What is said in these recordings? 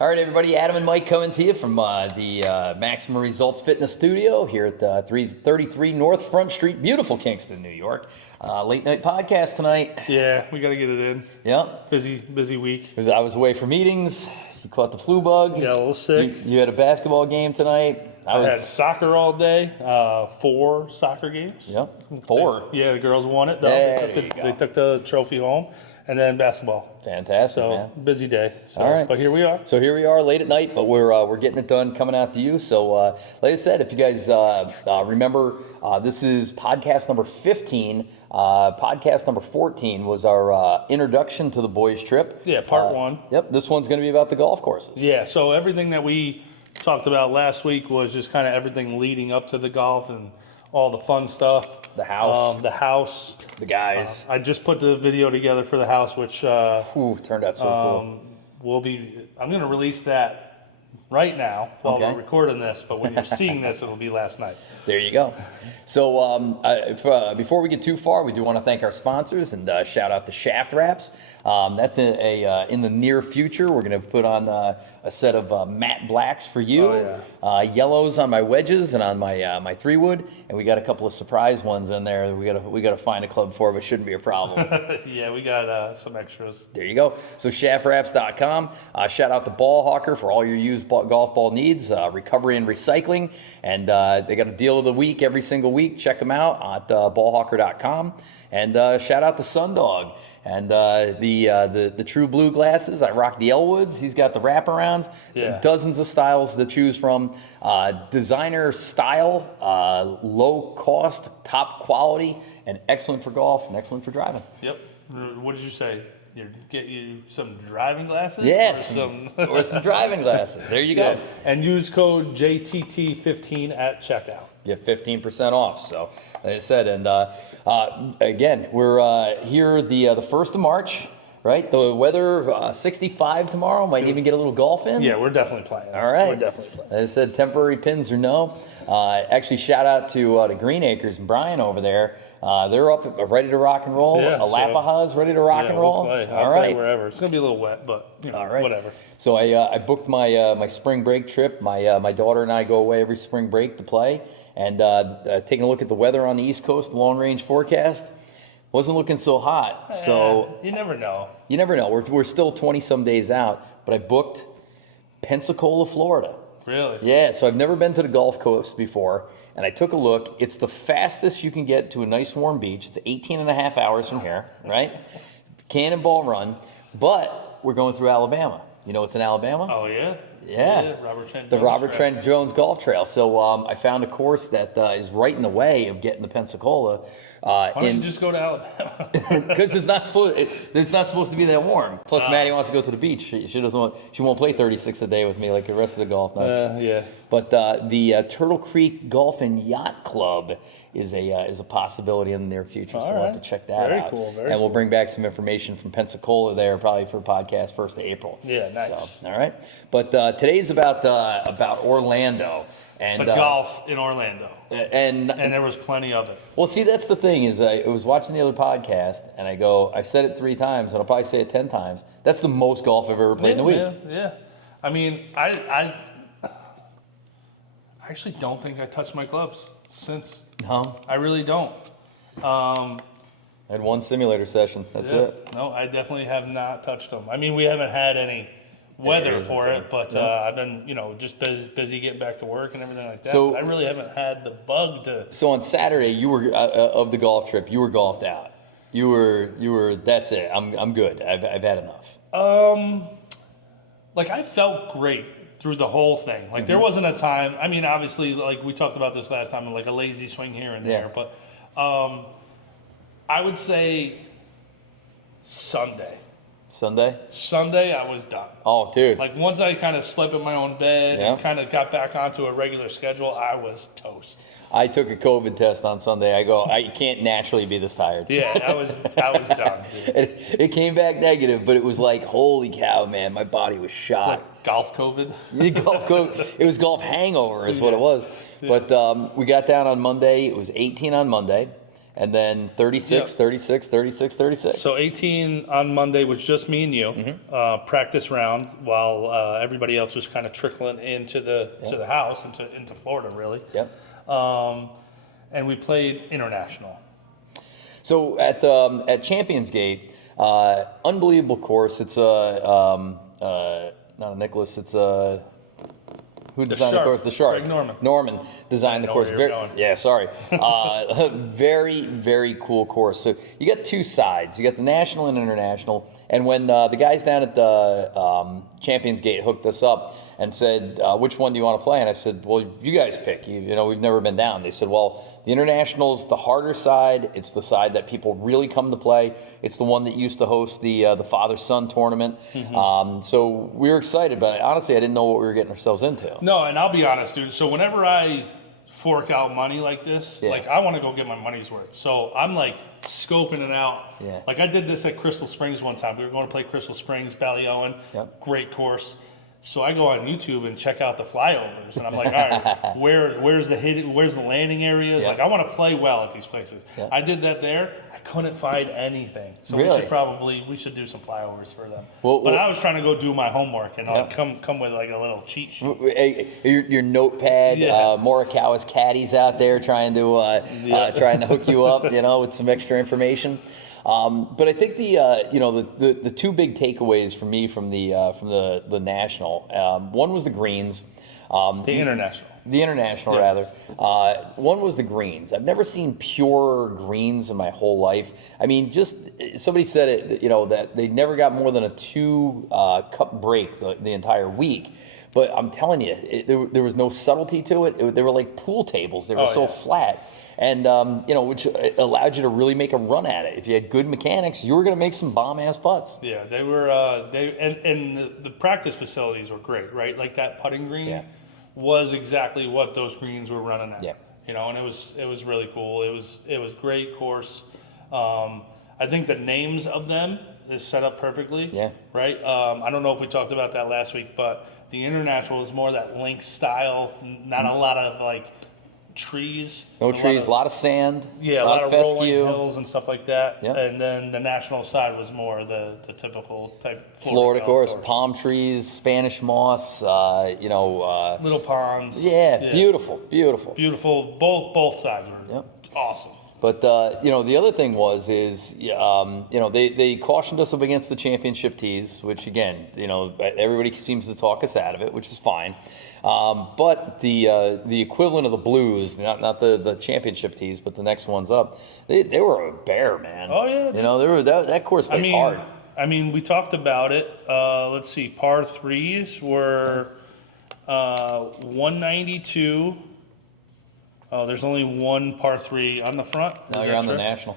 All right, everybody, Adam and Mike coming to you from the Maximum Results Fitness Studio here at 333 North Front Street, beautiful Kingston, New York. Late night podcast tonight. Yeah, we got to get it in. Yep. Busy week. I was away for meetings. You caught the flu bug. Got a little sick. You had a basketball game tonight. I had soccer all day, 4 soccer games. Yep, 4. Yeah, the girls won it, though. They took the trophy home. And then basketball. Fantastic, man. Busy day. So, all right. But here we are. So here we are late at night, but we're getting it done coming out to you. So like I said, if you guys remember, this is podcast number 15. Podcast number 14 was our introduction to the boys trip. Yeah, part 1. Yep, this one's going to be about the golf courses. Yeah, so everything that we talked about last week was just kind of everything leading up to the golf and all the fun stuff. The house. The guys. I just put the video together for the house, which turned out so cool. I'm going to release that right now while we're recording this, but when you're seeing this, it'll be last night. There you go. So before we get too far, we do want to thank our sponsors and shout out the Shaft Wraps. That's in the near future. We're going to put on a set of matte blacks for you, yellows on my wedges and on my 3-wood, and we got a couple of surprise ones in there. That we got to find a club for, but shouldn't be a problem. Yeah, we got some extras. There you go. So shaftwraps.com. Shout out to Ball Hawker for all your used golf ball needs, recovery and recycling, and they got a deal of the week every single week. Check them out at ballhawker.com. And shout out to Sundog and the True Blue glasses. I rock the Elwoods. He's got the wraparounds. Yeah. Dozens of styles to choose from. Designer style, low cost, top quality, and excellent for golf and excellent for driving. Yep. What did you say? Get you some driving glasses? Yes, or some driving glasses. There you go. Yeah. And use code JTT15 at checkout. Get 15% off. So, like I said, and again, we're here the 1st of March, right? The weather 65 tomorrow. Might even get a little golf in. Yeah, we're definitely playing. All right. We're definitely playing. As I said, temporary pins or no. Actually, shout out to Green Acres and Brian over there. They're up, ready to rock and roll. Yeah, Alapaha's ready to rock and roll. We'll play. All right. Play wherever. It's gonna be a little wet, but all right. Whatever. So I booked my spring break trip. My daughter and I go away every spring break to play, and taking a look at the weather on the East Coast, the long range forecast wasn't looking so hot. So you never know. You never know. We're still 20 some days out, but I booked Pensacola, Florida. Really? Yeah, so I've never been to the Gulf Coast before, and I took a look. It's the fastest you can get to a nice warm beach. It's 18 and a half hours from here, right? Cannonball run, but we're going through Alabama. You know what's in Alabama? Oh, yeah? Yeah. Robert Trent Jones Golf Trail. So I found a course that is right in the way of getting to Pensacola. Why don't you just go to Alabama? Because it's not supposed to be that warm. Plus, Maddie wants to go to the beach. She doesn't want. She won't play 36 a day with me like the rest of the golf nuts. Yeah. But the Turtle Creek Golf and Yacht Club is a possibility in the near future. So we'll have to check that out. Very cool. And we'll bring back some information from Pensacola there probably for podcast 1st of April. Yeah, nice. So, all right. But today's about Orlando. And, the golf in Orlando. And there was plenty of it. Well, see, that's the thing is I was watching the other podcast, and I said it 3 times, and I'll probably say it 10 times. That's the most golf I've ever played in a week. Yeah. I mean, I actually don't think I touched my clubs since. No. I really don't. I had 1 simulator session. That's it. No, I definitely have not touched them. I mean, we haven't had any weather for it, but I've been, just busy getting back to work and everything like that. So I really haven't had the bug to. So on Saturday, you were of the golf trip. You were golfed out. You were. That's it. I'm good. I've had enough. I felt great through the whole thing. Like there wasn't a time. I mean, obviously, like we talked about this last time, like a lazy swing here and there. But I would say Sunday, I was done. Oh, dude. Like once I kind of slept in my own bed and kind of got back onto a regular schedule, I was toast. I took a COVID test on Sunday. I can't naturally be this tired. Yeah, I was done. It came back negative, but it was like, holy cow, man, my body was shot. It's like golf COVID? Golf COVID. It was golf hangover is what it was. Yeah. But we got down on Monday. It was 18 on Monday. and then 36, 36, 36, 36. So 18 on Monday was just me and you, practice round, while everybody else was kind of trickling into the house, into Florida, really. Yep. And we played international. So at Champions Gate, unbelievable course. It's not a Nicholas. It's a who designed the course? The Shark. Greg Norman. Norman designed the course. Yeah, sorry. Very, very cool course. So you got two sides. You got the national and international. And when the guys down at the Champions Gate hooked us up and said, which one do you want to play? And I said, well, you guys pick. You know, we've never been down. They said, well, the international's the harder side. It's the side that people really come to play. It's the one that used to host the father-son tournament. So we were excited, but honestly, I didn't know what we were getting ourselves into. No, and I'll be honest, dude. So whenever I fork out money like this, like I want to go get my money's worth. So I'm like scoping it out. Yeah. Like I did this at Crystal Springs one time. We were going to play Crystal Springs, Ballyowen. Yep. Great course. So I go on YouTube and check out the flyovers, and I'm like, all right, where's the landing areas? Yeah. Like I want to play well at these places. Yeah. I did that there. I couldn't find anything. So Really? we should do some flyovers for them. Well, I was trying to go do my homework, and I'll come with like a little cheat sheet. Your notepad, Morikawa's caddies out there trying to hook you up, you know, with some extra information. But I think the two big takeaways for me from the national, one was the greens. The international, rather. One was the greens. I've never seen pure greens in my whole life. I mean, just somebody said it, you know, that they never got more than a 2-cup break the entire week. But I'm telling you, there was no subtlety to it. They were like pool tables. They were so flat. And, which allowed you to really make a run at it. If you had good mechanics, you were going to make some bomb-ass putts. Yeah, they were, and the practice facilities were great, right? Like that putting green was exactly what those greens were running at. Yeah. You know, and it was really cool. It was great course. I think the names of them is set up perfectly. Yeah. Right? I don't know if we talked about that last week, but the international is more that link style, not a lot of like trees. No trees, a lot of sand. Yeah, a lot of fescue. rolling hills and stuff like that. Yep. And then the national side was more the typical type Florida course, palm trees, Spanish moss, little ponds. Yeah, beautiful. Beautiful. Both sides were awesome. But the other thing they cautioned us up against the championship tees, which again, everybody seems to talk us out of it, which is fine. But the equivalent of the blues, not the championship tees, but the next ones up, they were a bear, man. Oh yeah. That course plays hard. I mean, we talked about it. Let's see, par threes were 192. Oh, there's only one par three on the front. No, you're on the national.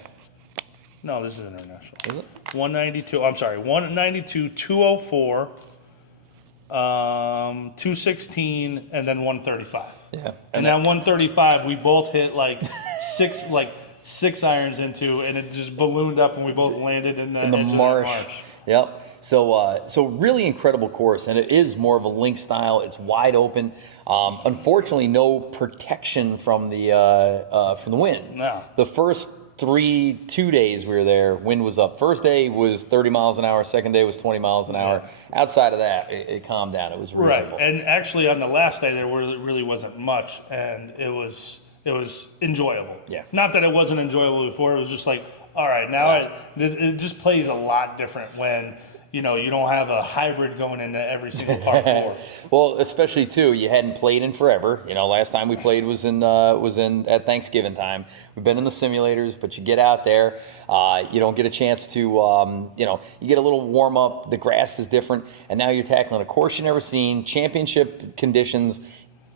No, this is international. Is it? 192. I'm sorry, 192, 204. 216, and then 135. Yeah. And that 135, we both hit like six irons into, and it just ballooned up, and we both landed in the marsh. Yep. So really incredible course, and it is more of a link style. It's wide open. Unfortunately, no protection from the wind. No. The first 2 days we were there, wind was up. First day was 30 miles an hour. Second day was 20 miles an hour. Outside of that, it calmed down. It was reasonable. Right. And actually, on the last day, there really wasn't much, and it was enjoyable. Yeah. Not that it wasn't enjoyable before. It was just like, all right, now it just plays a lot different when you don't have a hybrid going into every single par four. Well, especially too, you hadn't played in forever. Last time we played was in at Thanksgiving time. We've been in the simulators, but you get out there, you don't get a chance to, you get a little warm up. The grass is different, and now you're tackling a course you never seen, championship conditions.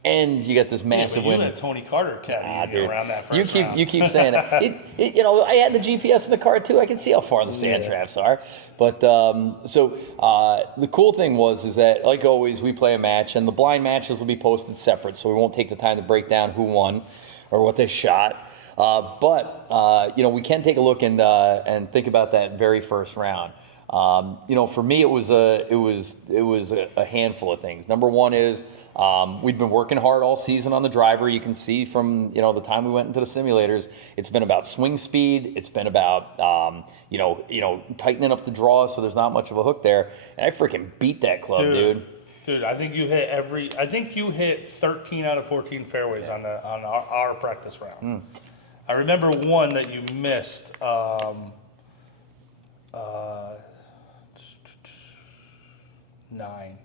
And you got this massive wind. You had Tony Carter caddy around that first round. You keep saying that. I had the GPS in the car too. I can see how far the sand traps are. But the cool thing was that, like always, we play a match, and the blind matches will be posted separate, so we won't take the time to break down who won or what they shot. But we can take a look and think about that very first round. For me, it was a handful of things. Number one is we've been working hard all season on the driver. You can see from the time we went into the simulators, it's been about swing speed. It's been about tightening up the draw so there's not much of a hook there. And I freaking beat that club, dude. Dude, I think you hit 13 out of 14 fairways on our practice round. I remember one that you missed. 9.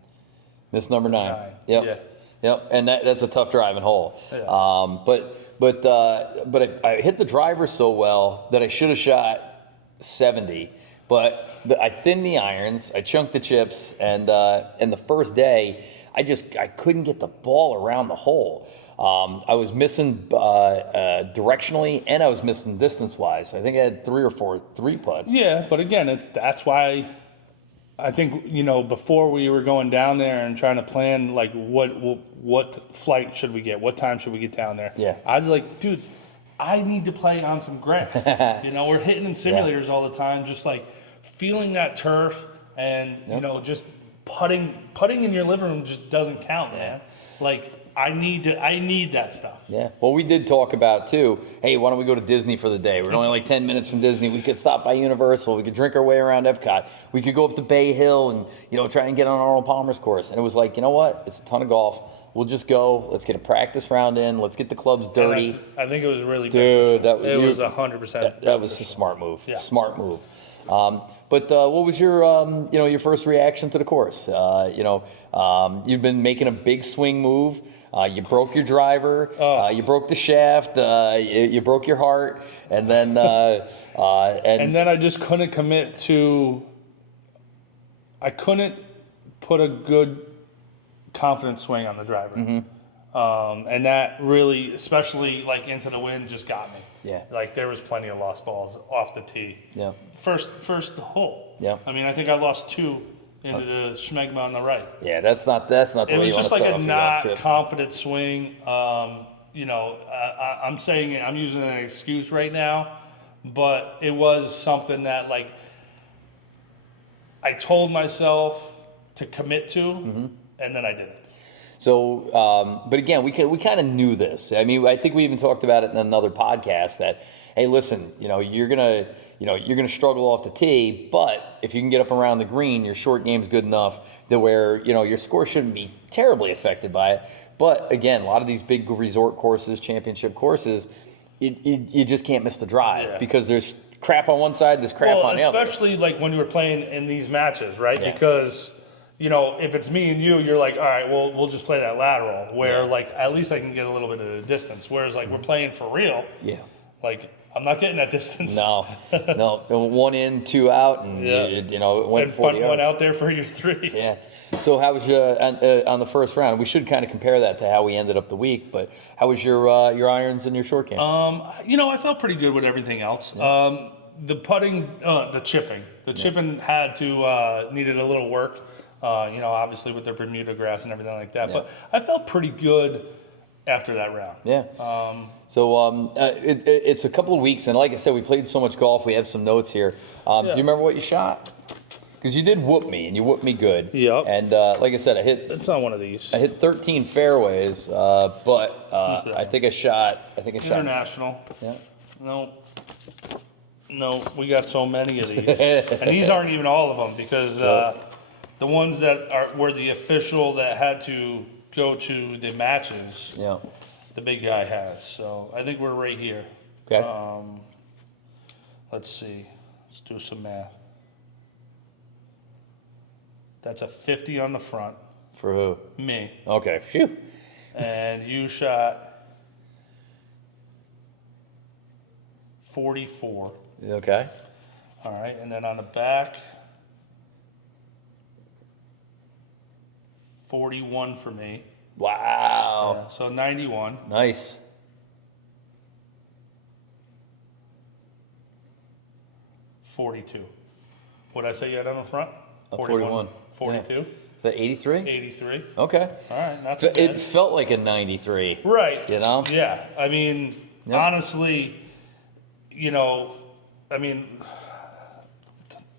Missed number 9. Yep. Yeah. Yep. And that's a tough driving hole. Yeah. But I hit the driver so well that I should have shot 70. But I thinned the irons, I chunked the chips, and the first day, I couldn't get the ball around the hole. I was missing directionally, and I was missing distance-wise. I think I had 3 or 4 3-putts. Yeah, but again, that's why I think before we were going down there and trying to plan like what flight should we get, what time should we get down there. Yeah, I was like, dude, I need to play on some grass. We're hitting in simulators all the time, just like feeling that turf, and just putting in your living room just doesn't count, man. Like I need that stuff. Yeah. Well, we did talk about too. Hey, why don't we go to Disney for the day? We're only like 10 minutes from Disney. We could stop by Universal. We could drink our way around Epcot. We could go up to Bay Hill and try and get on Arnold Palmer's course. And it was like, you know what? It's a ton of golf. We'll just go. Let's get a practice round in. Let's get the clubs dirty. I think it was really dude. It was 100%. That was a smart move. Yeah. Smart move. But what was your first reaction to the course? You've been making a big swing move. You broke your driver. You broke the shaft. You broke your heart, and then and then I just couldn't commit to. I couldn't put a good, confident swing on the driver, and that really, especially like into the wind, just got me. Yeah. Like there was plenty of lost balls off the tee. Yeah. First hole. Yeah. I mean, I think I lost 2 into the schmegma on the right. Yeah, that's not the way you want to start off. It was just like a not confident swing. I'm saying I'm using an excuse right now, but it was something that like I told myself to commit to, and then I didn't. So, but again, we kind of knew this. I mean, I think we even talked about it in another podcast that, hey, listen, you're gonna struggle off the tee, but if you can get up around the green, your short game's good enough that where your score shouldn't be terribly affected by it. But again, a lot of these big resort courses, championship courses, you just can't miss the drive because there's crap on one side, there's crap on the other. Especially like when you were playing in these matches, right? Yeah. Because if it's me and you, you're like, all right, well, we'll just play that lateral where like at least I can get a little bit of the distance. Whereas like we're playing for real. Yeah. Like I'm not getting that distance. No. 1 in, 2 out, and it went 40 yards. Went out there for your 3. Yeah. So how was your on the first round? We should kind of compare that to how we ended up the week. But how was your irons and your short game? I felt pretty good with everything else. Yeah. The putting, the chipping needed a little work. Obviously with the Bermuda grass and everything like that. Yeah. But I felt pretty good after that round. Yeah. It's a couple of weeks, and like I said, we played so much golf. We have some notes here. Do you remember what you shot? Because you did whoop me, and you whooped me good. Yep. And like I said, I hit. It's not one of these. I hit 13 fairways, but I think I shot. International. Yeah. No, we got so many of these, and these aren't even all of them because the ones that were the official that had to go to the matches. Yeah. The big guy has. So I think we're right here. Okay. Let's see. Let's do some math. That's a 50 on the front. For who? Me. Okay. Phew. And you shot 44. Okay. All right. And then on the back, 41 for me. Wow. Yeah, so 91. Nice. 42. What did I say you had on the front? 41. 42. Yeah. Is that 83? 83. Okay. All right, not too bad. It felt like a 93. Right. Yeah. I mean, honestly,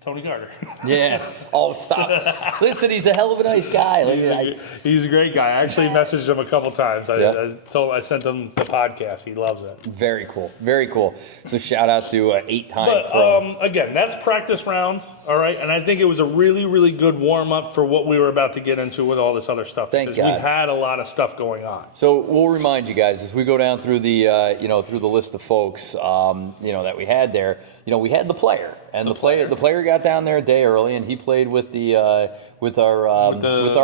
Tony Carter. Yeah. Oh, stop. Listen, he's a hell of a nice guy. He's a great guy. I actually messaged him a couple times. I sent him the podcast. He loves it. Very cool. Very cool. So shout out to 8-time pro. Again, that's practice round, all right? And I think it was a really, really good warm-up for what we were about to get into with all this other stuff. Thank because God. we had a lot of stuff going on. So we'll remind you guys as we go down through the through the list of folks that we had there. We had the player, and the player got down there a day early, and he played with our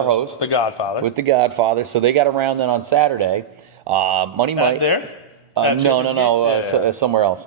host, the Godfather. With the Godfather. So they got around then on Saturday. Money Mike. There? No, somewhere else.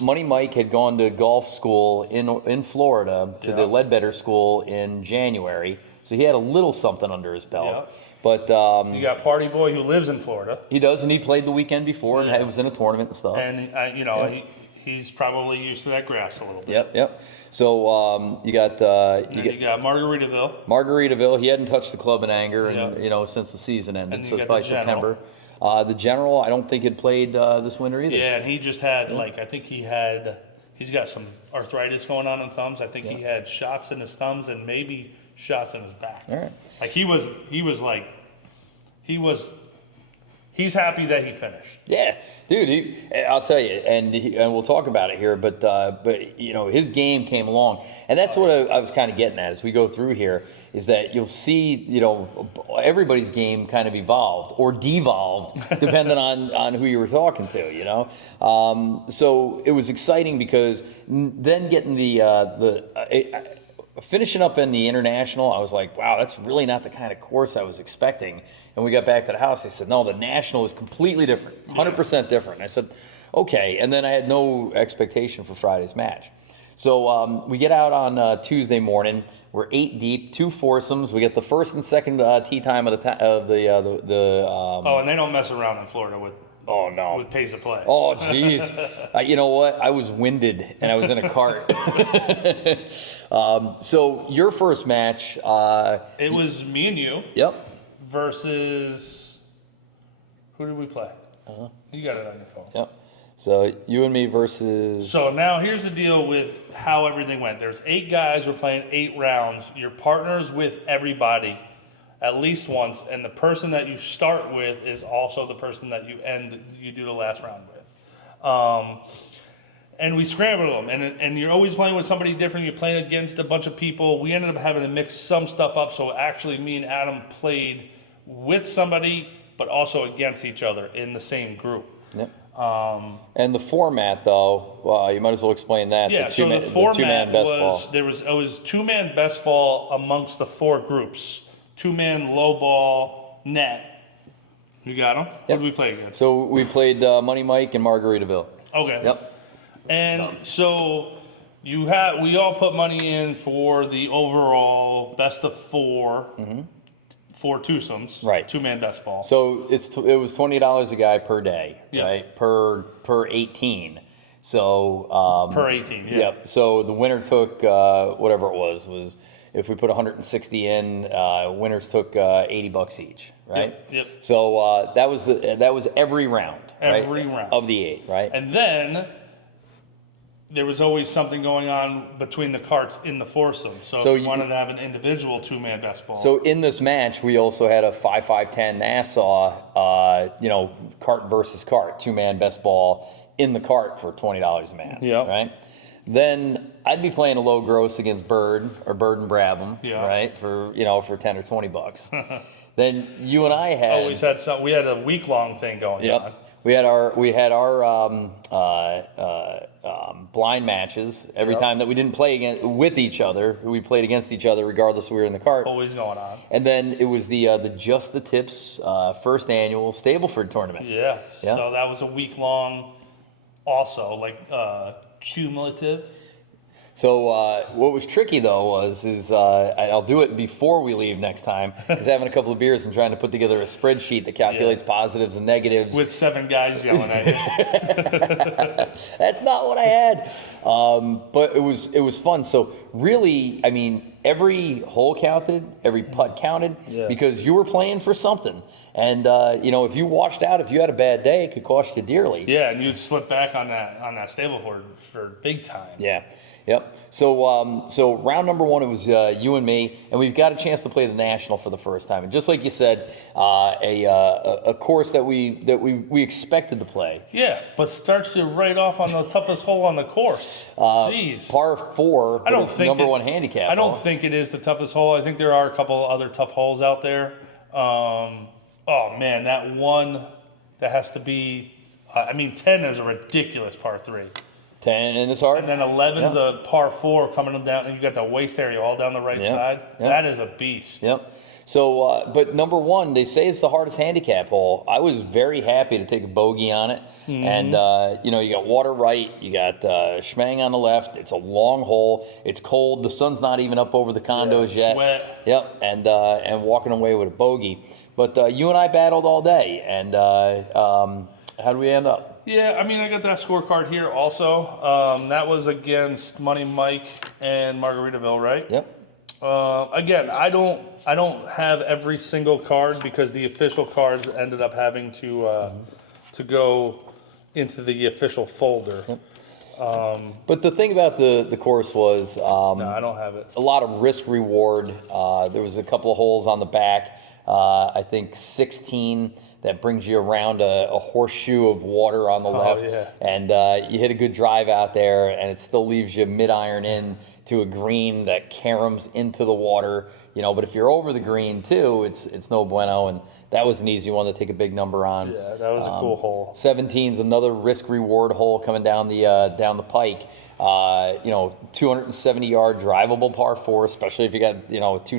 Money Mike had gone to golf school in Florida to the Ledbetter School in January, so he had a little something under his belt. Yeah. But you got Party Boy who lives in Florida. He does, and he played the weekend before, and it was in a tournament and stuff. And he's probably used to that grass a little bit. Yep. So you got Margaritaville. Margaritaville. He hadn't touched the club in anger, and since the season ended, And so you it's got by the General. September. The General, I don't think had played this winter either. Yeah, and he just had I think he's got some arthritis going on in thumbs. I think he had shots in his thumbs and maybe shots in his back. All right. Like he's happy that he finished. Yeah, dude. I'll tell you, and we'll talk about it here. But his game came along, and that's what I was kind of getting at as we go through here. Is that you'll see, everybody's game kind of evolved or devolved depending on who you were talking to. So it was exciting because then getting finishing up in the International, I was like, wow, that's really not the kind of course I was expecting. And we got back to the house, they said, no, the National is completely different, 100% different. I said, okay. And then I had no expectation for Friday's match. So we get out on Tuesday morning. We're 8 deep, 2 foursomes. We get the first and second tee time of and they don't mess around in Florida with pace of play. Oh, geez. You know what? I was winded, and I was in a cart. So your first match. It was me and you. Yep. Versus, who did we play? You got it on your phone. Yep. So you and me versus. So now here's the deal with how everything went. There's 8 guys. We're playing 8 rounds. Your partner's with everybody at least once, and the person that you start with is also the person that you do the last round with. And we scrambled them, and you're always playing with somebody different. You're playing against a bunch of people. We ended up having to mix some stuff up, so actually me and Adam played with somebody, but also against each other in the same group. Yep. And the format, though, you might as well explain that. Yeah, so the format was it was 2-man best ball amongst the 4 groups. 2-man low ball net. You got them? Yep. What did we play against? So we played Money Mike and Margaritaville. Okay. Yep. And so we all put money in for the overall best of 4. Mm-hmm. 4 twosomes, right? 2-man best ball. So it was $20 a guy per day, right? Per 18. So per 18, yeah. Yep. So the winner took whatever it was if we put 160 in, winners took $80 each, right? Yep. So that was every round, every round of the 8, right? And then there was always something going on between the carts in the foursome. So if you wanted to have an individual 2-man best ball. So in this match, we also had a 5-5-10 Nassau, cart versus cart, 2-man best ball in the cart for $20 a man. Yeah. Right. Then I'd be playing a low gross against Bird or Bird and Brabham. Yeah. Right. For 10 or $20. Then you and I had we had a week-long thing going on. We had our blind matches every time that we didn't play with each other. We played against each other regardless if we were in the cart. Always going on. And then it was the Just the Tips first annual Stableford tournament. Yeah. So that was a week-long also, cumulative. So what was tricky though is I'll do it before we leave next time because having a couple of beers and trying to put together a spreadsheet that calculates positives and negatives with 7 guys yelling at you. That's not what I had, but it was fun. So really, I mean, every hole counted, every putt counted, because you were playing for something. And if you washed out, if you had a bad day, it could cost you dearly. Yeah, and you'd slip back on that stable for big time. Yeah. Yep. So round number one, it was you and me, and we've got a chance to play the National for the first time. And just like you said, a course that we expected to play. Yeah, but starts you right off on the toughest hole on the course. Jeez. Par 4, I don't think number one handicap. I don't think it is the toughest hole. I think there are a couple other tough holes out there. Oh man, that one that has to be. 10 is a ridiculous par 3. 10 and it's hard. And then 11's a par 4 coming down, and you got the waist area all down the right side. That is a beast. Yep. So, but number one, they say it's the hardest handicap hole. I was very happy to take a bogey on it. And, you got water right, you got Schmang on the left. It's a long hole. It's cold. The sun's not even up over the condos yet. It's wet. Yep. And walking away with a bogey. But you and I battled all day. And how do we end up? Yeah, I got that scorecard here also. That was against Money Mike and Margaritaville, right? Yep. Again, I don't have every single card because the official cards ended up having to go into the official folder. Yep. But the thing about the course was no, I don't have it. A lot of risk reward. There was a couple of holes on the back. I think 16 that brings you around a horseshoe of water on the left. Yeah. And you hit a good drive out there, and it still leaves you mid-iron in to a green that caroms into the water. But if you're over the green too, it's no bueno. And that was an easy one to take a big number on. Yeah, that was a cool hole. 17's another risk reward hole coming down the pike. 270-yard drivable par 4, especially if you got two.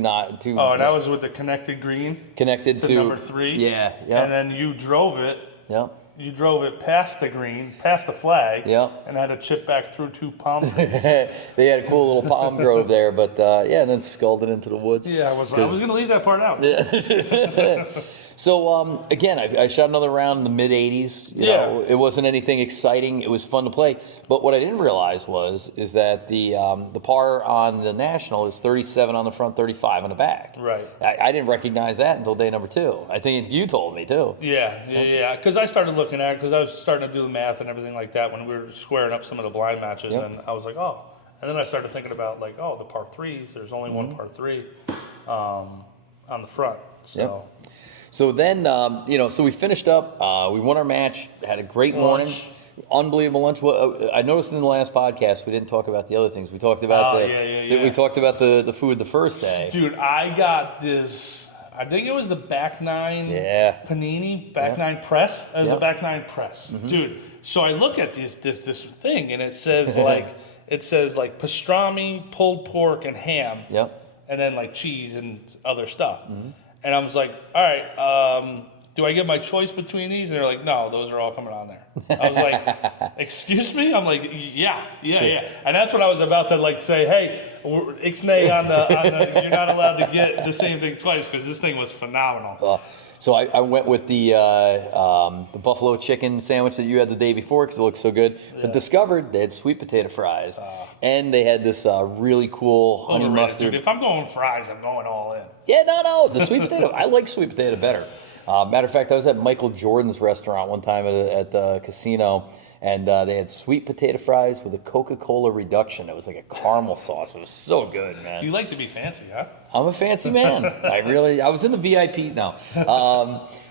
Oh, and that was with the connected green. Connected to number 3. Yeah. And then you drove it. Yeah. You drove it past the green, past the flag, and had to chip back through 2 palm trees. They had a cool little palm grove there, but and then sculled it into the woods. Yeah, I was going to leave that part out. Yeah. So again, I shot another round in the mid 80s. You know, it wasn't anything exciting. It was fun to play. But what I didn't realize is that the par on the National is 37 on the front, 35 on the back. Right. I didn't recognize that until day number 2. I think you told me too. Yeah. Because I started looking at it because I was starting to do the math and everything like that when we were squaring up some of the blind matches, and I was like, oh. And then I started thinking about the par 3s. There's only one par 3 on the front. So. Yep. So then, so we finished up. We won our match. Had a great morning. Unbelievable lunch. Well, I noticed in the last podcast we didn't talk about the other things. We talked about we talked about the food the first day. Dude, I got this. I think it was the back 9 panini, back 9 press. It was a back 9 press, dude. So I look at this thing and it says pastrami, pulled pork, and ham. Yep. And then cheese and other stuff. And I was like, all right, do I get my choice between these? And they're like, no, those are all coming on there. I was like, excuse me? I'm like, yeah. And that's when I was about to say, hey, ixnay on the you're not allowed to get the same thing twice because this thing was phenomenal. So I went with the buffalo chicken sandwich that you had the day before because it looked so good. But discovered they had sweet potato fries. And they had this really cool honey mustard. Dude, if I'm going fries, I'm going all in. Yeah, no. The sweet potato. I like sweet potato better. Matter of fact, I was at Michael Jordan's restaurant one time at the casino, and they had sweet potato fries with a Coca-Cola reduction. It was like a caramel sauce. It was so good, man. You like to be fancy, huh? I'm a fancy man. I was in the VIP now.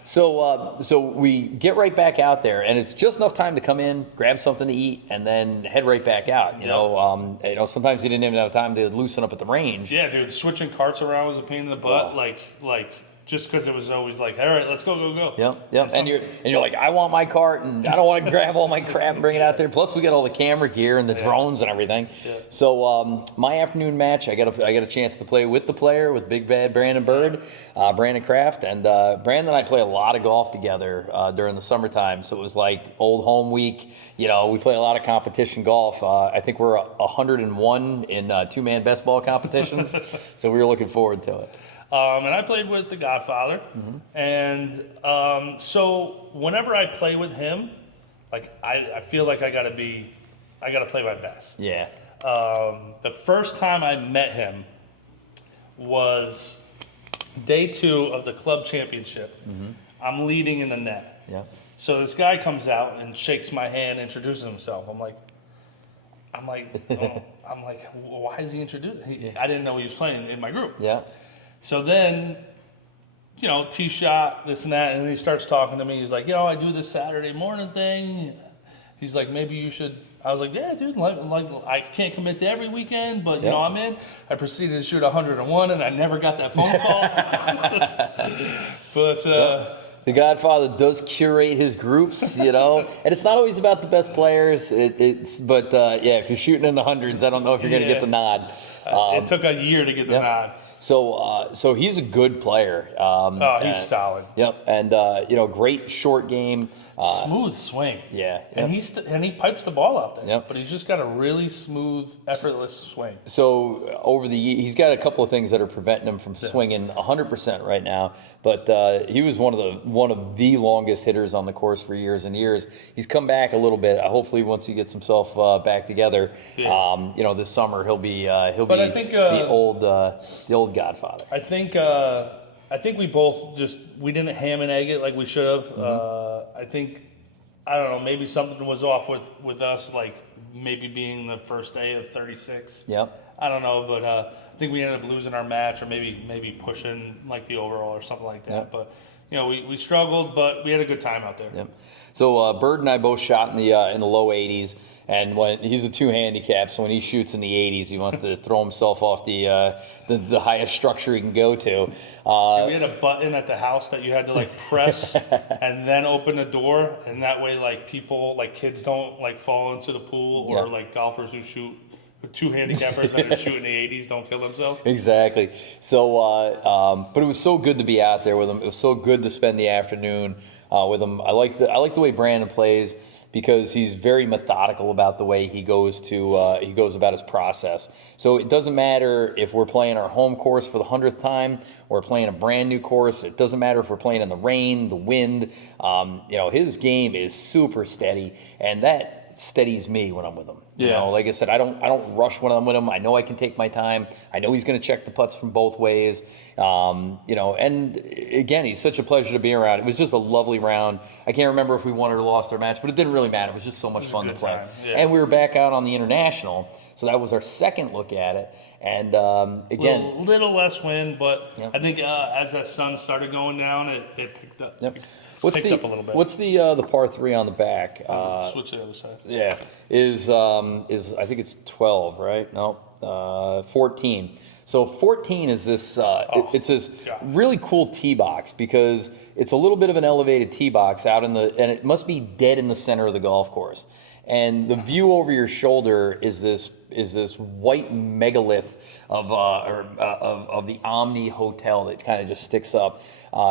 So we get right back out there, and it's just enough time to come in, grab something to eat, and then head right back out. You know, sometimes you didn't even have time to loosen up at the range. Yeah, dude, switching carts around was a pain in the butt. Just because it was always all right, let's go. Yep. And you're like, I want my cart, and I don't want to grab all my crap and bring it out there. Plus, we got all the camera gear and the drones and everything. Yeah. So my afternoon match, I got a chance to play with the player, with Big Bad Brandon Bird, Brandon Kraft, and Brandon and I play a lot of golf together during the summertime. So it was like old home week. You know, we play a lot of competition golf. I think we're 101 in 2-man best ball competitions. So we were looking forward to it. And I played with the Godfather, and so whenever I play with him, I feel like I gotta play my best. Yeah. The first time I met him, was day 2 of the club championship. I'm leading in the net. Yeah. So this guy comes out and shakes my hand, introduces himself. I'm like, why is he introduced? I didn't know he was playing in my group. Yeah. So then, tee shot, this and that, and he starts talking to me. He's like, I do this Saturday morning thing. He's like, maybe you should. I was like, yeah, dude, like I can't commit to every weekend, but I'm in. I proceeded to shoot 101, and I never got that phone call. But the Godfather does curate his groups, and it's not always about the best players. But if you're shooting in the hundreds, I don't know if you're going to get the nod. It took a year to get the nod. So he's a good player. He's solid. Yep, and great short game. Smooth swing. Yeah. And he pipes the ball out there. Yep. But he's just got a really smooth, effortless swing. So over the years, he's got a couple of things that are preventing him from swinging 100% right now. But he was one of the longest hitters on the course for years and years. He's come back a little bit. Hopefully, once he gets himself back together, this summer he'll be I think, the old Godfather. I think we both we didn't ham and egg it like we should have. I don't know, maybe something was off with us, like maybe being the first day of 36. Yep. I don't know, but I think we ended up losing our match, or maybe pushing like the overall or something like that. Yep. But we struggled, but we had a good time out there. Yep. So Bird and I both shot in the low 80s. And when he's a 2 handicap, so when he shoots in the 80s, he wants to throw himself off the highest structure he can go to. We had a button at the house that you had to press and then open the door, and that way kids don't fall into the pool, or golfers who shoot 2 handicappers that are shooting the 80s don't kill themselves. Exactly. So, but it was so good to be out there with him. It was so good to spend the afternoon with him. I like the way Brandon plays, because he's very methodical about the way he goes about his process. So it doesn't matter if we're playing our home course for the 100th time or playing a brand new course. It doesn't matter if we're playing in the rain, the wind. His game is super steady, and that steadies me when I'm with him. Like I said, I don't rush when I'm with him. I know I can take my time. I know he's going to check the putts from both ways. And again, he's such a pleasure to be around. It was just a lovely round. I can't remember if we won or lost our match, but it didn't really matter. It was just so much fun to play. Yeah. And we were back out on the International, so that was our second look at it. And again, a little less wind, but I think as that sun started going down, it picked up. Yep. Picked up a little bit. What's the par 3 on the back? Switch to the other side. Yeah, is I think it's 12, right? No, 14. So 14 is this. It's this really cool tee box, because it's a little bit of an elevated tee box out and it must be dead in the center of the golf course. And the view over your shoulder is this white megalith of the Omni Hotel that kind of just sticks up.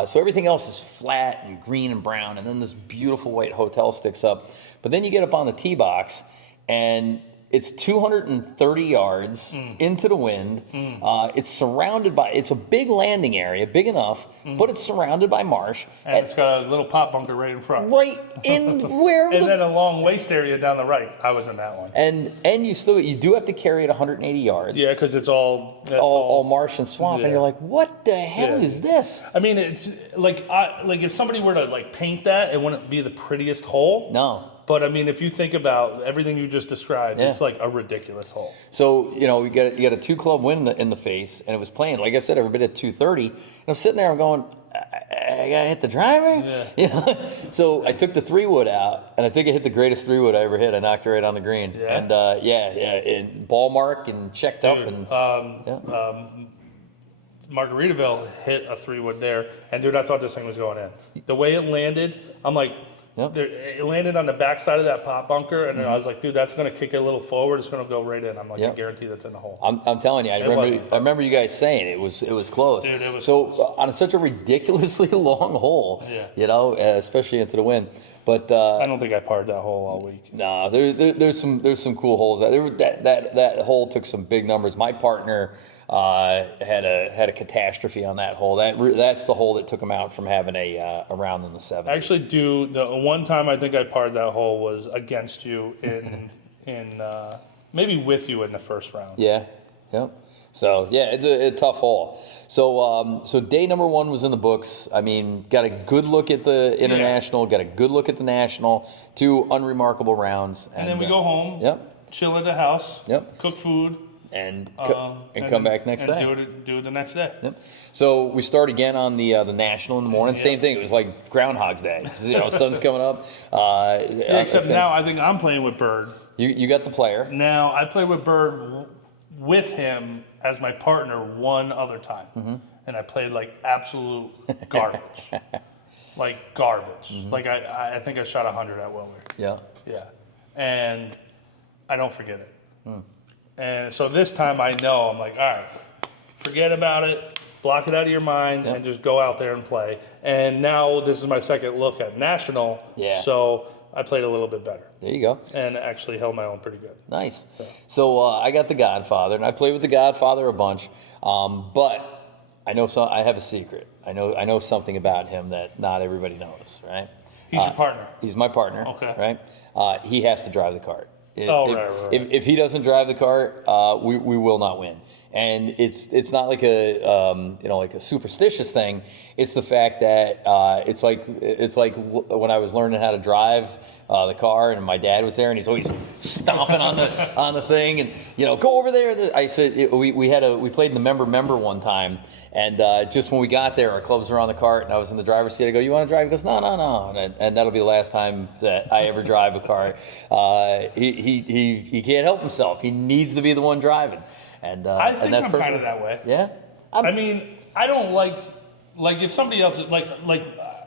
So everything else is flat and green and brown, and then this beautiful white hotel sticks up. But then you get up on the tee box, and it's 230 yards into the wind. It's surrounded by, it's a big landing area, big enough, but it's surrounded by marsh. And it's got a little pop bunker right in front. Right in where And then a long waste area down the right. I was in that one. And you do have to carry it 180 yards. Yeah, because it's all marsh and swamp, and you're like, what the hell is this? I mean, it's like if somebody were to paint that, it wouldn't be the prettiest hole. No. But I mean, if you think about everything you just described, it's like a ridiculous hole. So you got a 2-club win in the face, and it was playing, like I said, every bit at 230. And I'm sitting there, I'm going, I gotta hit the driver. Yeah. So I took the 3-wood out, and I think I hit the greatest 3-wood I ever hit. I knocked it right on the green. Yeah. And and ball mark and checked up and. Margaritaville hit a 3-wood there, and dude, I thought this thing was going in. The way it landed, I'm like. Yep. It landed on the backside of that pop bunker, and I was like, dude, that's going to kick it a little forward. It's going to go right in. I'm like, I guarantee that's in the hole. I'm telling you, I remember you guys saying it was close. Dude, it was close. On such a ridiculously long hole, especially into the wind. But I don't think I parred that hole all week. No, there's some cool holes. That hole took some big numbers. My partner had a catastrophe on that hole. That's the hole that took him out from having a round in the 7th. Actually, the one time I think I parred that hole was against you in maybe with you in the first round. Yeah, yep. So yeah, it's a tough hole. So day number 1 was in the books. I mean, got a good look at the international, got a good look at the national. 2 unremarkable rounds, And then we go home. Yep. Chill at the house. Yep. Cook food. And come back next day. Do it the next day. Yep. So we start again on the national in the morning. Same thing. It was like Groundhog's Day. Sun's coming up. Except now I think I'm playing with Bird. You got the player. Now I played with Bird with him as my partner one other time, and I played like absolute garbage, like garbage. Like I think I shot 100 at Wilmer. Yeah. Yeah, and I don't forget it. And so this time I know, I'm like, all right, forget about it, block it out of your mind, and just go out there and play. And now this is my second look at national, so I played a little bit better. There you go. And actually held my own pretty good. Nice. So I got the Godfather, and I played with the Godfather a bunch, but I know I have a secret. I know something about him that not everybody knows, right? He's your partner. He's my partner. Okay. Right? He has to drive the cart. Right. If he doesn't drive the cart, we will not win. And it's not like a superstitious thing. It's the fact that it's like when I was learning how to drive the car, and my dad was there, and he's always stomping on the thing, and go over there. I said we played in the member one time. And just when we got there, our clubs were on the cart, and I was in the driver's seat. I go, "You want to drive?" He goes, "No." And that'll be the last time that I ever drive a cart. He can't help himself. He needs to be the one driving. And I think and that's I'm kind of that way. Yeah. I mean, I don't like if somebody else like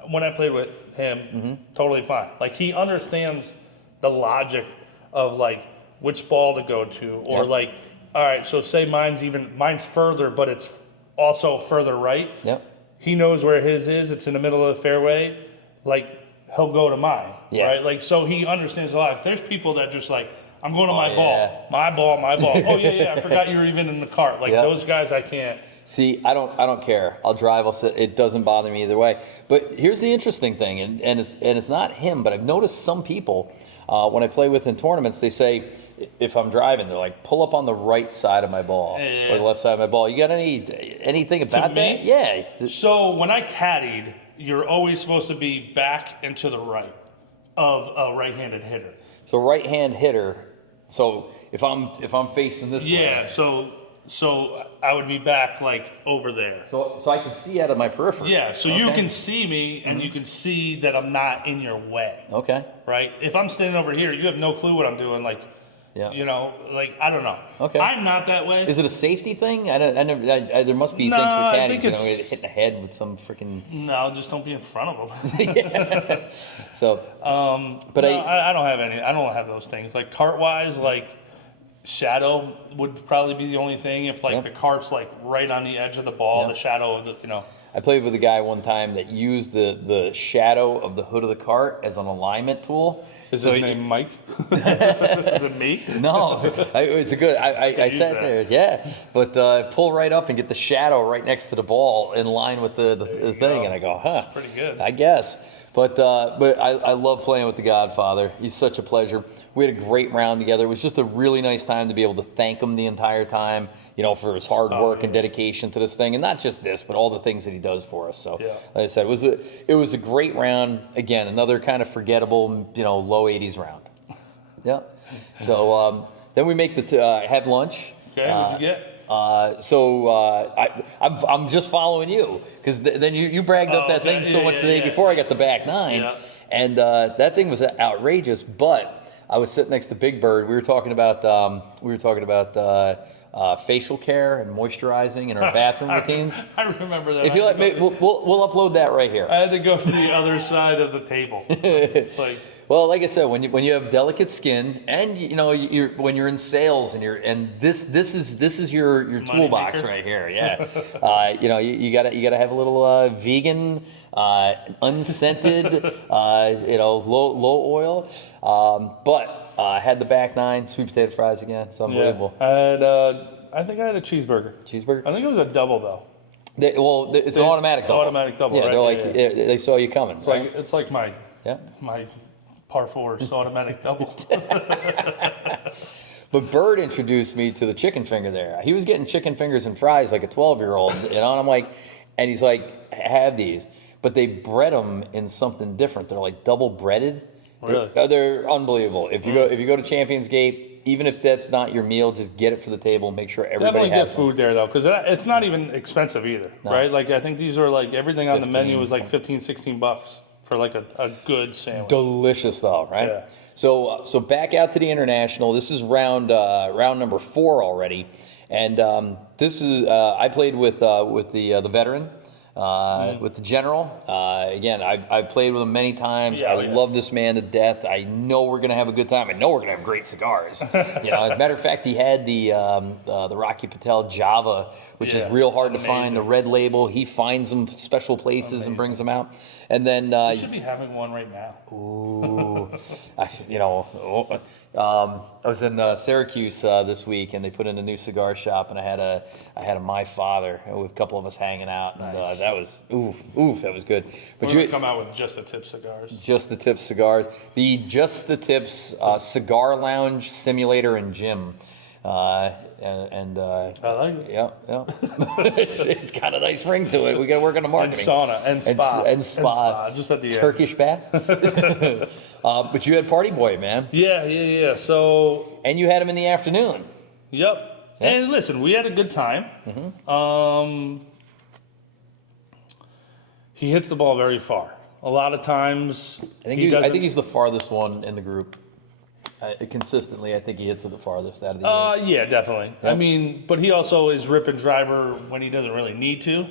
when I played with him, totally fine. Like he understands the logic of like which ball to go to, or like, all right, so say mine's further, but it's also further right. Yep. He knows where his is. It's in the middle of the fairway. Like he'll go to mine. Yeah. Right. Like so he understands a lot. If there's people that just like I'm going to my yeah. ball. Oh yeah. I forgot you were even in the cart. Like those guys, I can't. See, I don't care. I'll drive. I'll sit. It doesn't bother me either way. But here's the interesting thing, and it's not him, but I've noticed some people when I play with in tournaments, they say if I'm driving, they're like, pull up on the right side of my ball or the left side of my ball. You got anything about that? Yeah. So when I caddied, you're always supposed to be back and to the right of a right-handed hitter. So right-hand hitter. So if I'm facing this way. Yeah. So I would be back like over there. So I can see out of my periphery. Yeah. So you can see me, and you can see that I'm not in your way. Okay. Right. If I'm standing over here, you have no clue what I'm doing. Like. Yeah. I don't know. Okay. I'm not that way. Is it a safety thing? There must be things for caddies. Hitting the head with some freaking. No, just don't be in front of them. Yeah. So. But no, I don't have any. I don't have those things. Like cart wise, like shadow would probably be the only thing. If the cart's like right on the edge of the ball, the shadow of the. I played with a guy one time that used the shadow of the hood of the cart as an alignment tool. Is his name Mike? Is it me? No, it's a good. I sat there, yeah. But pull right up and get the shadow right next to the ball in line with the thing, and I go, huh? That's pretty good. I guess. But I love playing with the Godfather. He's such a pleasure. We had a great round together. It was just a really nice time to be able to thank him the entire time, for his hard work and dedication to this thing, and not just this, but all the things that he does for us. So, like I said, it was a great round. Again, another kind of forgettable, low 80s round. Yeah. So then we make have lunch. Okay. What'd you get? I'm just following you because then you bragged up that thing so much the day before I got the back nine, and that thing was outrageous. But I was sitting next to Big Bird. We were talking about facial care and moisturizing and our bathroom routines. I remember that. If you like, we'll upload that right here. I had to go to the other side of the table. It's like. Well, like I said, when you have delicate skin, and when you're in sales, and this is your toolbox maker. right here, yeah. You gotta have a little vegan, unscented, low oil. But I had the back nine, sweet potato fries again. It's unbelievable. Yeah. I think I had a cheeseburger. Cheeseburger? I think it was a double though. It's an automatic double. Automatic double. Yeah, right? they're like they saw you coming. It's like my par fours automatic double. But Bird introduced me to the chicken finger there. He was getting chicken fingers and fries like a 12-year-old, and I'm like, and he's like, have these. But they bread them in something different. They're like double breaded. Really? They're unbelievable. If you go to Champions Gate, even if that's not your meal, just get it for the table and make sure everybody Definitely has get one. food there though, because it's not even expensive either, right? Like I think these are like everything on the menu is like 15, 16 bucks for like a good sandwich. Delicious though, right? Yeah. So back out to the international. This is round number 4 already, and this is I played with the veteran. With the general, again, I've played with him many times. I love this man to death. I know we're gonna have a good time. I know we're gonna have great cigars. As a matter of fact, he had the Rocky Patel Java, which is real hard to find. The red label. He finds them special places and brings them out. And then you should be having one right now. Ooh, I was in Syracuse this week, and they put in a new cigar shop, and I had a My Father with a couple of us hanging out, and that was that was good. But you come out with Just the Tip cigars. Just the Tips cigars, the Just the Tips cigar lounge simulator and gym. I like it. Yeah. it's got a nice ring to it. We got to work on the marketing. And sauna and spa and spa. Just at the Turkish bath. But you had Party Boy, man. Yeah. So. And you had him in the afternoon. Yep. Yeah. And listen, we had a good time. Mm-hmm. He hits the ball very far. A lot of times, I think he's the farthest one in the group. Consistently, I think he hits it the farthest out of the eight. Yeah, definitely. Yep. I mean, but he also is rip and driver when he doesn't really need to.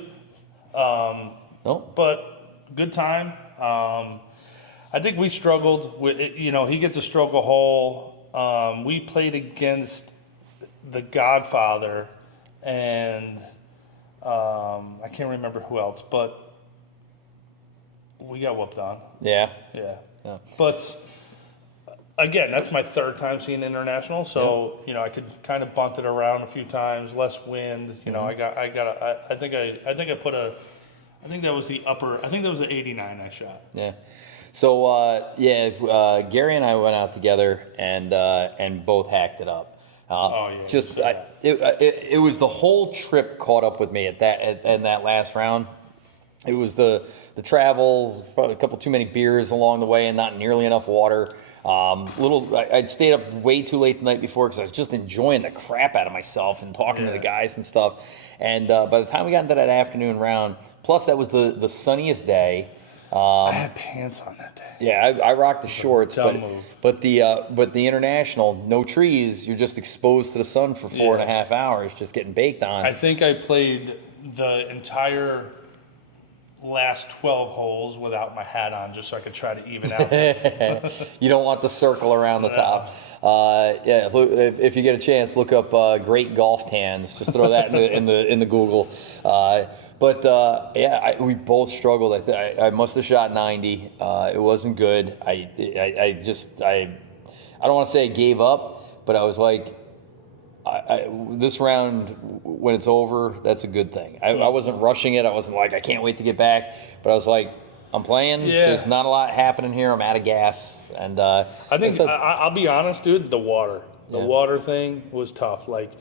Nope. But good time. I think we struggled with it. He gets a stroke a hole. We played against the Godfather and I can't remember who else, but we got whooped on. Yeah. But again, that's my third time seeing international, so I could kind of bunt it around a few times, less wind. I think that was the 89 I shot. Yeah. So Gary and I went out together and both hacked it up. It was the whole trip caught up with me at that last round. It was the travel, probably a couple too many beers along the way, and not nearly enough water. I'd stayed up way too late the night before because I was just enjoying the crap out of myself and talking to the guys and stuff. And by the time we got into that afternoon round, plus that was the sunniest day. I had pants on that day. Yeah, I rocked the shorts, but the international, no trees. You're just exposed to the sun for 4.5 hours, just getting baked on. I think I played the entire last 12 holes without my hat on, just so I could try to even out. You don't want the circle around the top. If you get a chance, look up great golf tans. Just throw that in the Google. We both struggled. I must have shot 90. It wasn't good. I don't want to say I gave up, but I was like, this round, when it's over, that's a good thing. I wasn't rushing it. I wasn't like, I can't wait to get back. But I was like, I'm playing. Yeah. There's not a lot happening here. I'm out of gas. And I think, I'll be honest, dude, the water thing was tough. Like,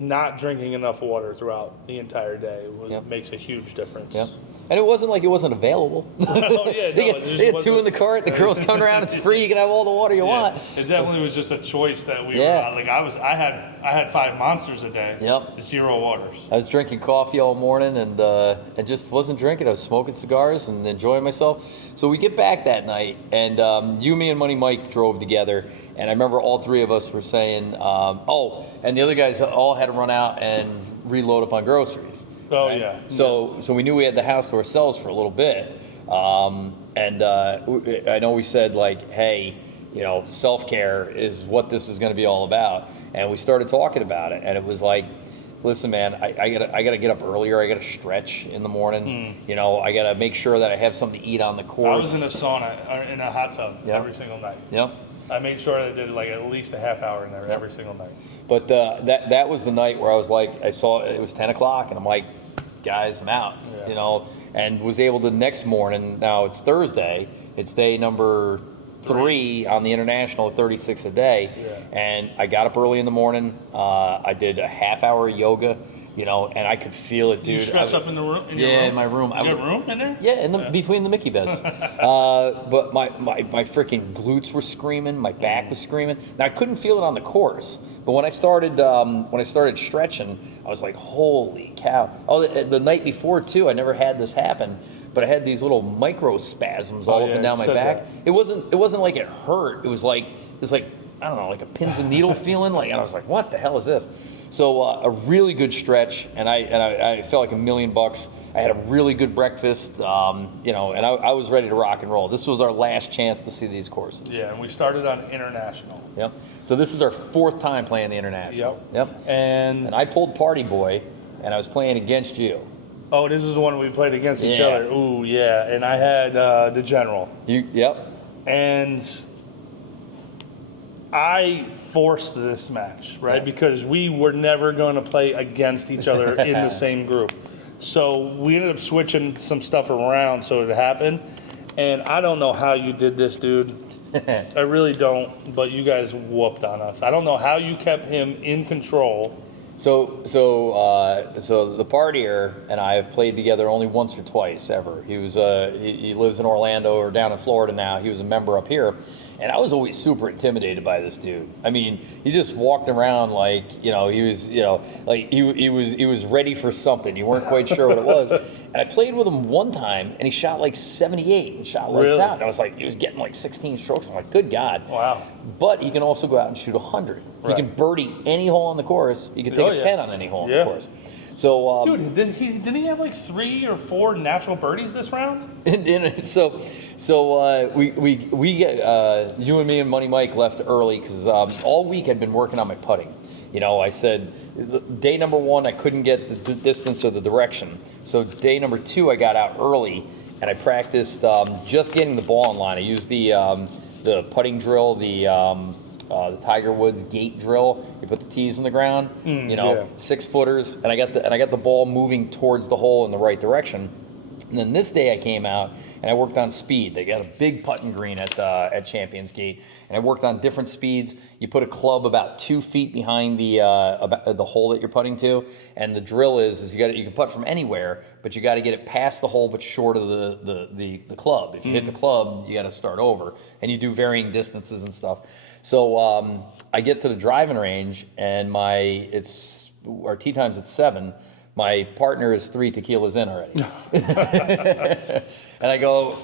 not drinking enough water throughout the entire day makes a huge difference. Yep. And it wasn't like it wasn't available. They had 2 in the cart. The girls come around. It's free. You can have all the water you want. It definitely was just a choice that we were on. Like I had 5 monsters a day. Yep. 0 waters. I was drinking coffee all morning and I just wasn't drinking. I was smoking cigars and enjoying myself. So we get back that night, and you, me, and Money Mike drove together. And I remember all 3 of us were saying, and the other guys all had to run out and reload up on groceries. Oh, right? yeah. So we knew we had the house to ourselves for a little bit. I know we said, like, hey, self-care is what this is going to be all about. And we started talking about it. And it was like, listen, man, I gotta get up earlier. I gotta stretch in the morning. I gotta make sure that I have something to eat on the course. I was in a sauna, or in a hot tub every single night. Yep. I made sure I did like at least a half hour in there every single night. But that was the night where I was like, I saw it was 10 o'clock, and I'm like, guys, I'm out. And was able to next morning. Now it's Thursday. It's day number 3 on the international at 36 a day. Yeah. And I got up early in the morning. I did a half-hour yoga, and I could feel it, dude. You stretch up in the room? In my room. You have room in there? Yeah, between the Mickey beds. But my freaking glutes were screaming. My back was screaming. Now I couldn't feel it on the course, but when I started stretching, I was like, holy cow! Oh, the night before too, I never had this happen, but I had these little micro spasms all up and down my back. That. It wasn't like it hurt. It was like I don't know, like a pins and needle feeling. And I was like, what the hell is this? So a really good stretch, and I felt like $1 million. I had a really good breakfast, and I was ready to rock and roll. This was our last chance to see these courses. Yeah, and we started on international. Yep. So this is our 4th time playing the international. Yep. And I pulled Party Boy, and I was playing against you. Oh, this is the one we played against each other. Ooh, yeah. And I had the general. Yep. And I forced this match, right? Yeah. Because we were never going to play against each other in the same group. So we ended up switching some stuff around so it happened. And I don't know how you did this, dude. I really don't. But you guys whooped on us. I don't know how you kept him in control. So the partier and I have played together only once or twice ever. He was he lives in Orlando or down in Florida now. He was a member up here, and I was always super intimidated by this dude. I mean, he just walked around like he was like he was ready for something. You weren't quite sure what it was. And I played with him one time, and he shot like 78 and shot lights out. And I was like, he was getting like 16 strokes. I'm like, good God. Wow. But he can also go out and shoot 100. Right. He can birdie any hole on the course. He can take a 10 on any hole on the course. So, dude, didn't he have like 3 or 4 natural birdies this round? So we get you and me and Money Mike left early because all week I'd been working on my putting. I said day number 1 I couldn't get the distance or the direction. So day number 2 I got out early and I practiced just getting the ball in line. I used the putting drill, the Tiger Woods gate drill. You put the tees in the ground, 6-footers, and I got the ball moving towards the hole in the right direction. And then this day I came out and I worked on speed. They got a big putting green at Champions Gate, and I worked on different speeds. You put a club about 2 feet behind the hole that you're putting to, and the drill is you can putt from anywhere, but you got to get it past the hole but short of the club. If you hit the club, you got to start over, and you do varying distances and stuff. So I get to the driving range, and our tee time's at 7. My partner is 3 tequilas in already. And I go,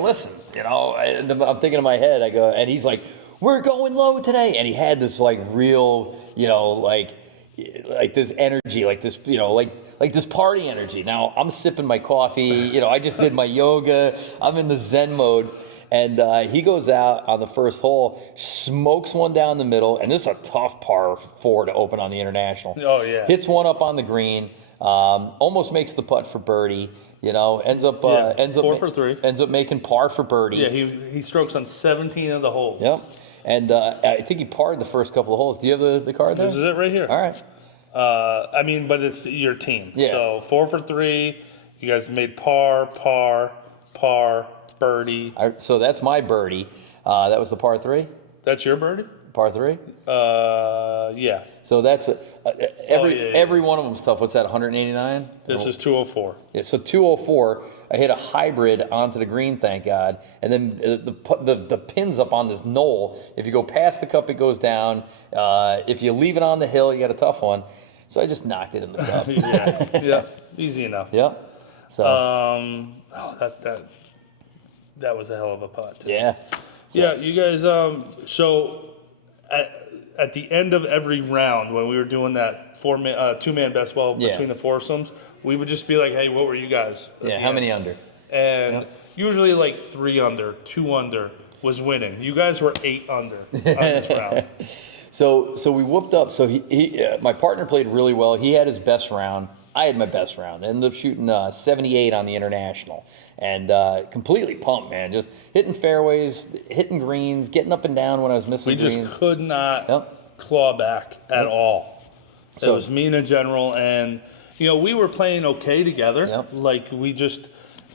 listen, I'm thinking in my head, and he's like, we're going low today. And he had this like real, like this energy, like this, like this party energy. Now I'm sipping my coffee, I just did my yoga. I'm in the Zen mode. And he goes out on the first hole, smokes one down the middle, and this is a tough par 4 to open on the international. Oh, yeah. Hits one up on the green, almost makes the putt for birdie. Ends up 4 for 3. Ends up making par for birdie. Yeah, he strokes on 17 of the holes. Yep. And I think he parred the first couple of holes. Do you have the card there? This is it right here. All right. But it's your team. Yeah. So 4 for 3. You guys made par, birdie. So that's my birdie. That was the par 3. That's your birdie? Par 3. Yeah. So that's every one of them's tough. What's that? 189. This is 204. Yeah. So 204. I hit a hybrid onto the green, thank God. And then the pin's up on this knoll. If you go past the cup, it goes down. If you leave it on the hill, you got a tough one. So I just knocked it in the cup. Yeah. Easy enough. Yeah. So. That was a hell of a putt. Yeah. So. Yeah, you guys. So at the end of every round, when we were doing that 2-man best ball between the foursomes, we would just be like, "Hey, what were you guys?" Yeah. How many under? And usually like 3 under, 2 under was winning. You guys were 8 under on this round. So we whooped up. So my partner played really well. He had his best round. I had my best round. I ended up shooting 78 on the international, and completely pumped, man. Just hitting fairways, hitting greens, getting up and down when I was missing greens. We just could not claw back at all. So it was me and a general, and we were playing okay together. Yep. Like we just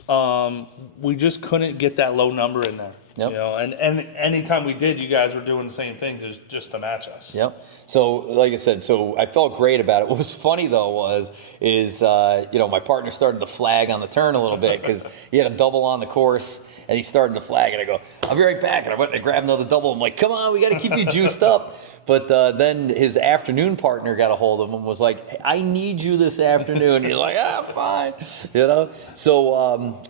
couldn't get that low number in there. Yep. You know, and anytime we did, you guys were doing the same things just to match us. Yep. So, like I said, so I felt great about it. What was funny though is my partner started to flag on the turn a little bit because he had a double on the course and he started to flag, and I go, "I'll be right back," and I went and I grabbed another double. I'm like, "Come on, we got to keep you juiced up." But then his afternoon partner got a hold of him and was like, "Hey, I need you this afternoon." He's like, fine. So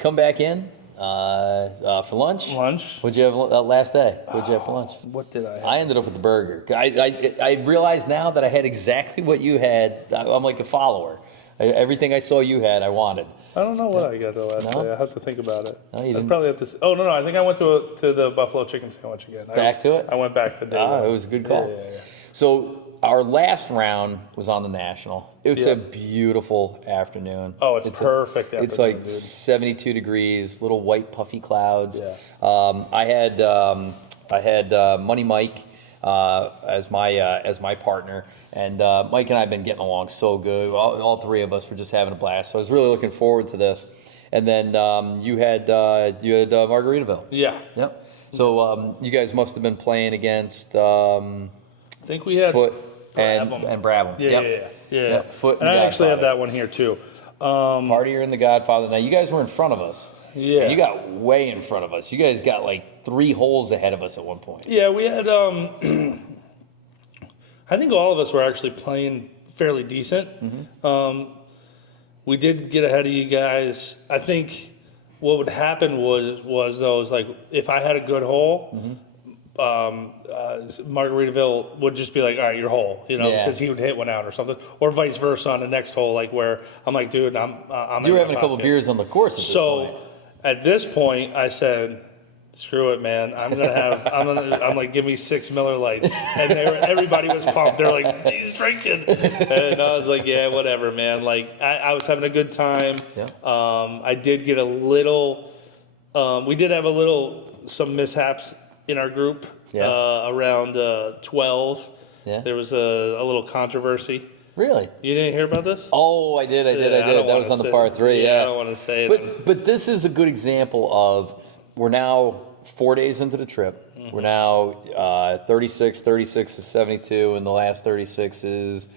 come back in for lunch. Lunch. What'd you have last day? What'd you have for lunch? What did I have? I ended up with the burger. I realized now that I had exactly what you had. I'm like a follower. Everything I saw you had, I wanted. I don't know what I got the last day. I have to think about it. No, you I didn't. probably have to. Oh no, I think I went to the buffalo chicken sandwich again. Back to it? I went back to day one. It was a good call. Yeah. So our last round was on the National. It's Yeah. a beautiful afternoon. Oh, it's perfect. It's afternoon, like dude. 72 degrees, little white puffy clouds. Yeah. I had Money Mike as my partner, and Mike and I have been getting along so good. All three of us were just having a blast. So I was really looking forward to this. And then you had Margaritaville. Yeah. Yep. So you guys must have been playing against I think we had Foot and Brabham. Brabham. Yeah, Yep. yeah. Yep, Foot and I actually have Godfather. that one here too. Partier and the Godfather. Now you guys were in front of us. Yeah. And you got way in front of us. You guys got like 3 holes ahead of us at one point. Yeah, we had. I think all of us were actually playing fairly decent. Mm-hmm. We did get ahead of you guys. I think what would happen was like if I had a good hole, Margaritaville would just be like, "All right, your hole," Yeah. because he would hit one out or something, or vice versa on the next hole, like where I'm like, "Dude, I'm." You were in having my a couple pocket." beers on the course at this So point. at this point, I said, "Screw it, man! I'm like, give me 6 Miller Lights," and everybody was pumped. They're like, "He's drinking," and I was like, "Yeah, whatever, man." Like I was having a good time. Yeah. I did get a little. We did have some mishaps in our group. Yeah. Around 12. Yeah. There was a little controversy. Really? You didn't hear about this? Oh, I did. Yeah, I don't That wanna was on the say- par 3. Yeah. I don't want to say it. But this is a good example of we're now 4 days into the trip. We're now 36 is 72, and the last 36 is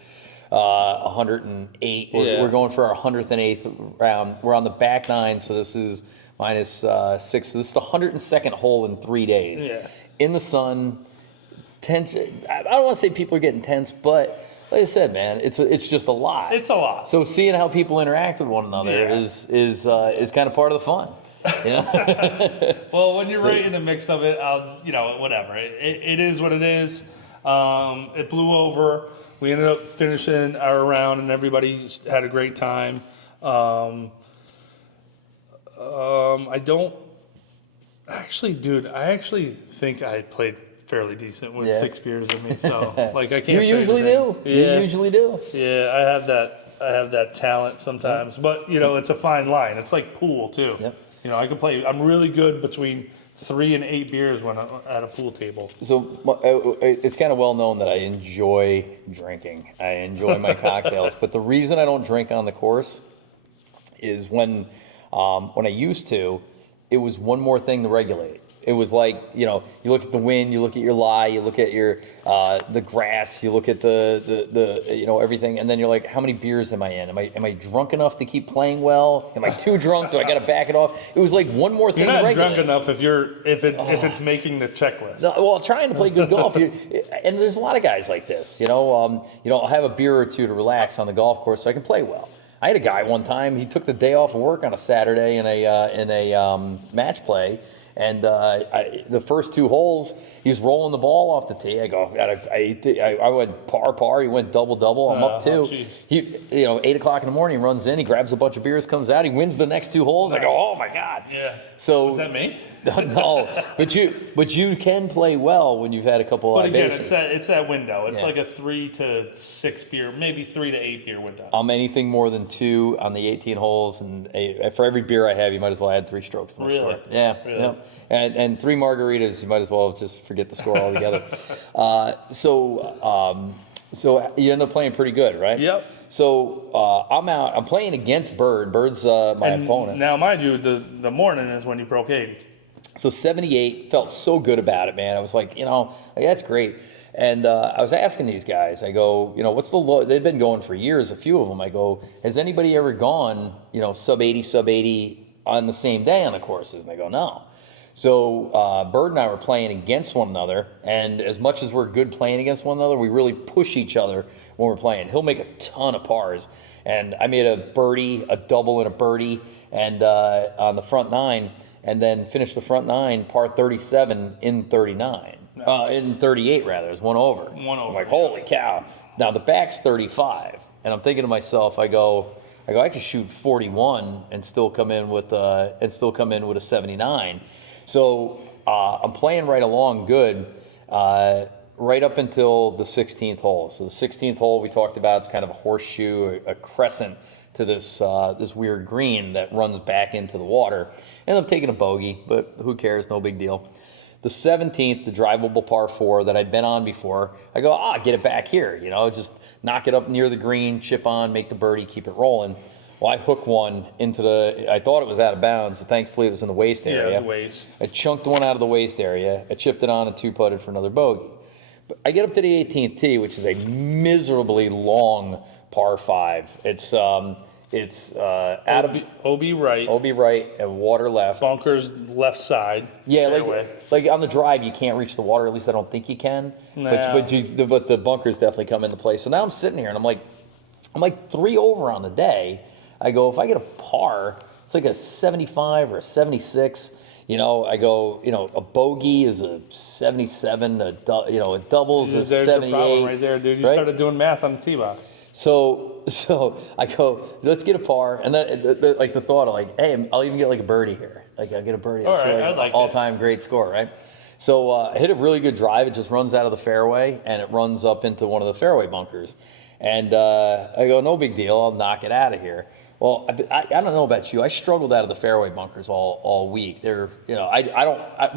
108. Yeah. We're going for our 108th round. We're on the back 9, so this is minus 6. So this is the 102nd hole in 3 days. Yeah. In the sun, tension. I don't want to say people are getting tense, but like I said, man, it's just a lot. It's a lot. So seeing how people interact with one another Yeah. is kind of part of the fun. You know? Well, when you're right in the mix of it, whatever. It is what it is. It blew over. We ended up finishing our round, and everybody had a great time. I don't actually, dude. I actually think I played fairly decent with Yeah. 6 beers in me. So, like, I You can't. say usually anything. do. Yeah. You usually do. Yeah, I have that talent sometimes, but it's a fine line. It's like pool too. Yep. I can play. I'm really good between 3 and 8 beers when I'm at a pool table. So it's kind of well known that I enjoy drinking. I enjoy my cocktails, but the reason I don't drink on the course is when I used to, it was one more thing to regulate. It was like, you look at the wind, you look at your lie, you look at your the grass, you look at the everything, and then you're like, how many beers am I in? Am I drunk enough to keep playing well? Am I too drunk? Do I got to back it off? It was like one more thing You're to not regulate. drunk enough if it's making the checklist. No, well, trying to play good golf, and there's a lot of guys like this. I'll have a beer or two to relax on the golf course so I can play well. I had a guy one time. He took the day off of work on a Saturday in a match play, and the first 2 holes, he was rolling the ball off the tee. I go, I went par. He went double. I'm up 2. Jeez. He, 8 o'clock in the morning, he runs in. He grabs a bunch of beers, comes out. He wins the next 2 holes. I go, oh my god. Yeah. So Is that me? No, but you can play well when you've had a couple of But again, libations. it's that window. It's Yeah. like a 3 to 6 beer, maybe 3 to 8 beer window. I'm anything more than 2 on the 18 holes, and for every beer I have, you might as well add 3 strokes to my Really? score. Yeah, Really? yeah. And 3 margaritas, you might as well just forget the score altogether. So you end up playing pretty good, right? Yep. So I'm out. I'm playing against Bird. Bird's my opponent. Now, mind you, the morning is when you broke 80. So 78, felt so good about it, man. I was like, that's great. And I was asking these guys, I go, what's the low? They've been going for years, a few of them. I go, has anybody ever gone, sub 80 on the same day on the courses? And they go, no. So Bird and I were playing against one another, and as much as we're good playing against one another, we really push each other when we're playing. He'll make a ton of pars, and I made a birdie, a double, and a birdie, and on the front nine, and then finished the front nine par 37 in 39. Nice. In 38 rather, it was one over. One over. I'm like, holy cow! Now the back's 35, and I'm thinking to myself, I go, I could shoot 41 and still come in with a 79. So I'm playing right along good, right up until the 16th hole. So the 16th hole we talked about, it's kind of a horseshoe, a crescent to this weird green that runs back into the water. And I'm taking a bogey, but who cares? No big deal. The 17th, the drivable par 4 that I'd been on before, I go, get it back here. Just knock it up near the green, chip on, make the birdie, keep it rolling. Well, I hooked one into I thought it was out of bounds. So thankfully, it was in the waist area. Yeah, it was waist. I chunked one out of the waist area. I chipped it on and 2-putted for another bogey. But I get up to the 18th tee, which is a miserably long par 5. It's out of OB right. OB right and water left. Bunkers left side. Yeah, fairway. like on the drive, you can't reach the water. At least I don't think you can. Nah. But the bunkers definitely come into play. So now I'm sitting here and I'm like 3 over on the day. I go, if I get a par, it's like a 75 or a 76. I go, a bogey is a 77. A doubles is a 78. There's your problem right there, dude. You started doing math on the tee box. So I go, let's get a par, and then like the thought of like, hey, I'll even get like a birdie here. Like I'll get a birdie. All right, I'd like all-time great score, right? So I hit a really good drive. It just runs out of the fairway and it runs up into one of the fairway bunkers. And I go, no big deal. I'll knock it out of here. Well, I don't know about you. I struggled out of the fairway bunkers all week. They're, we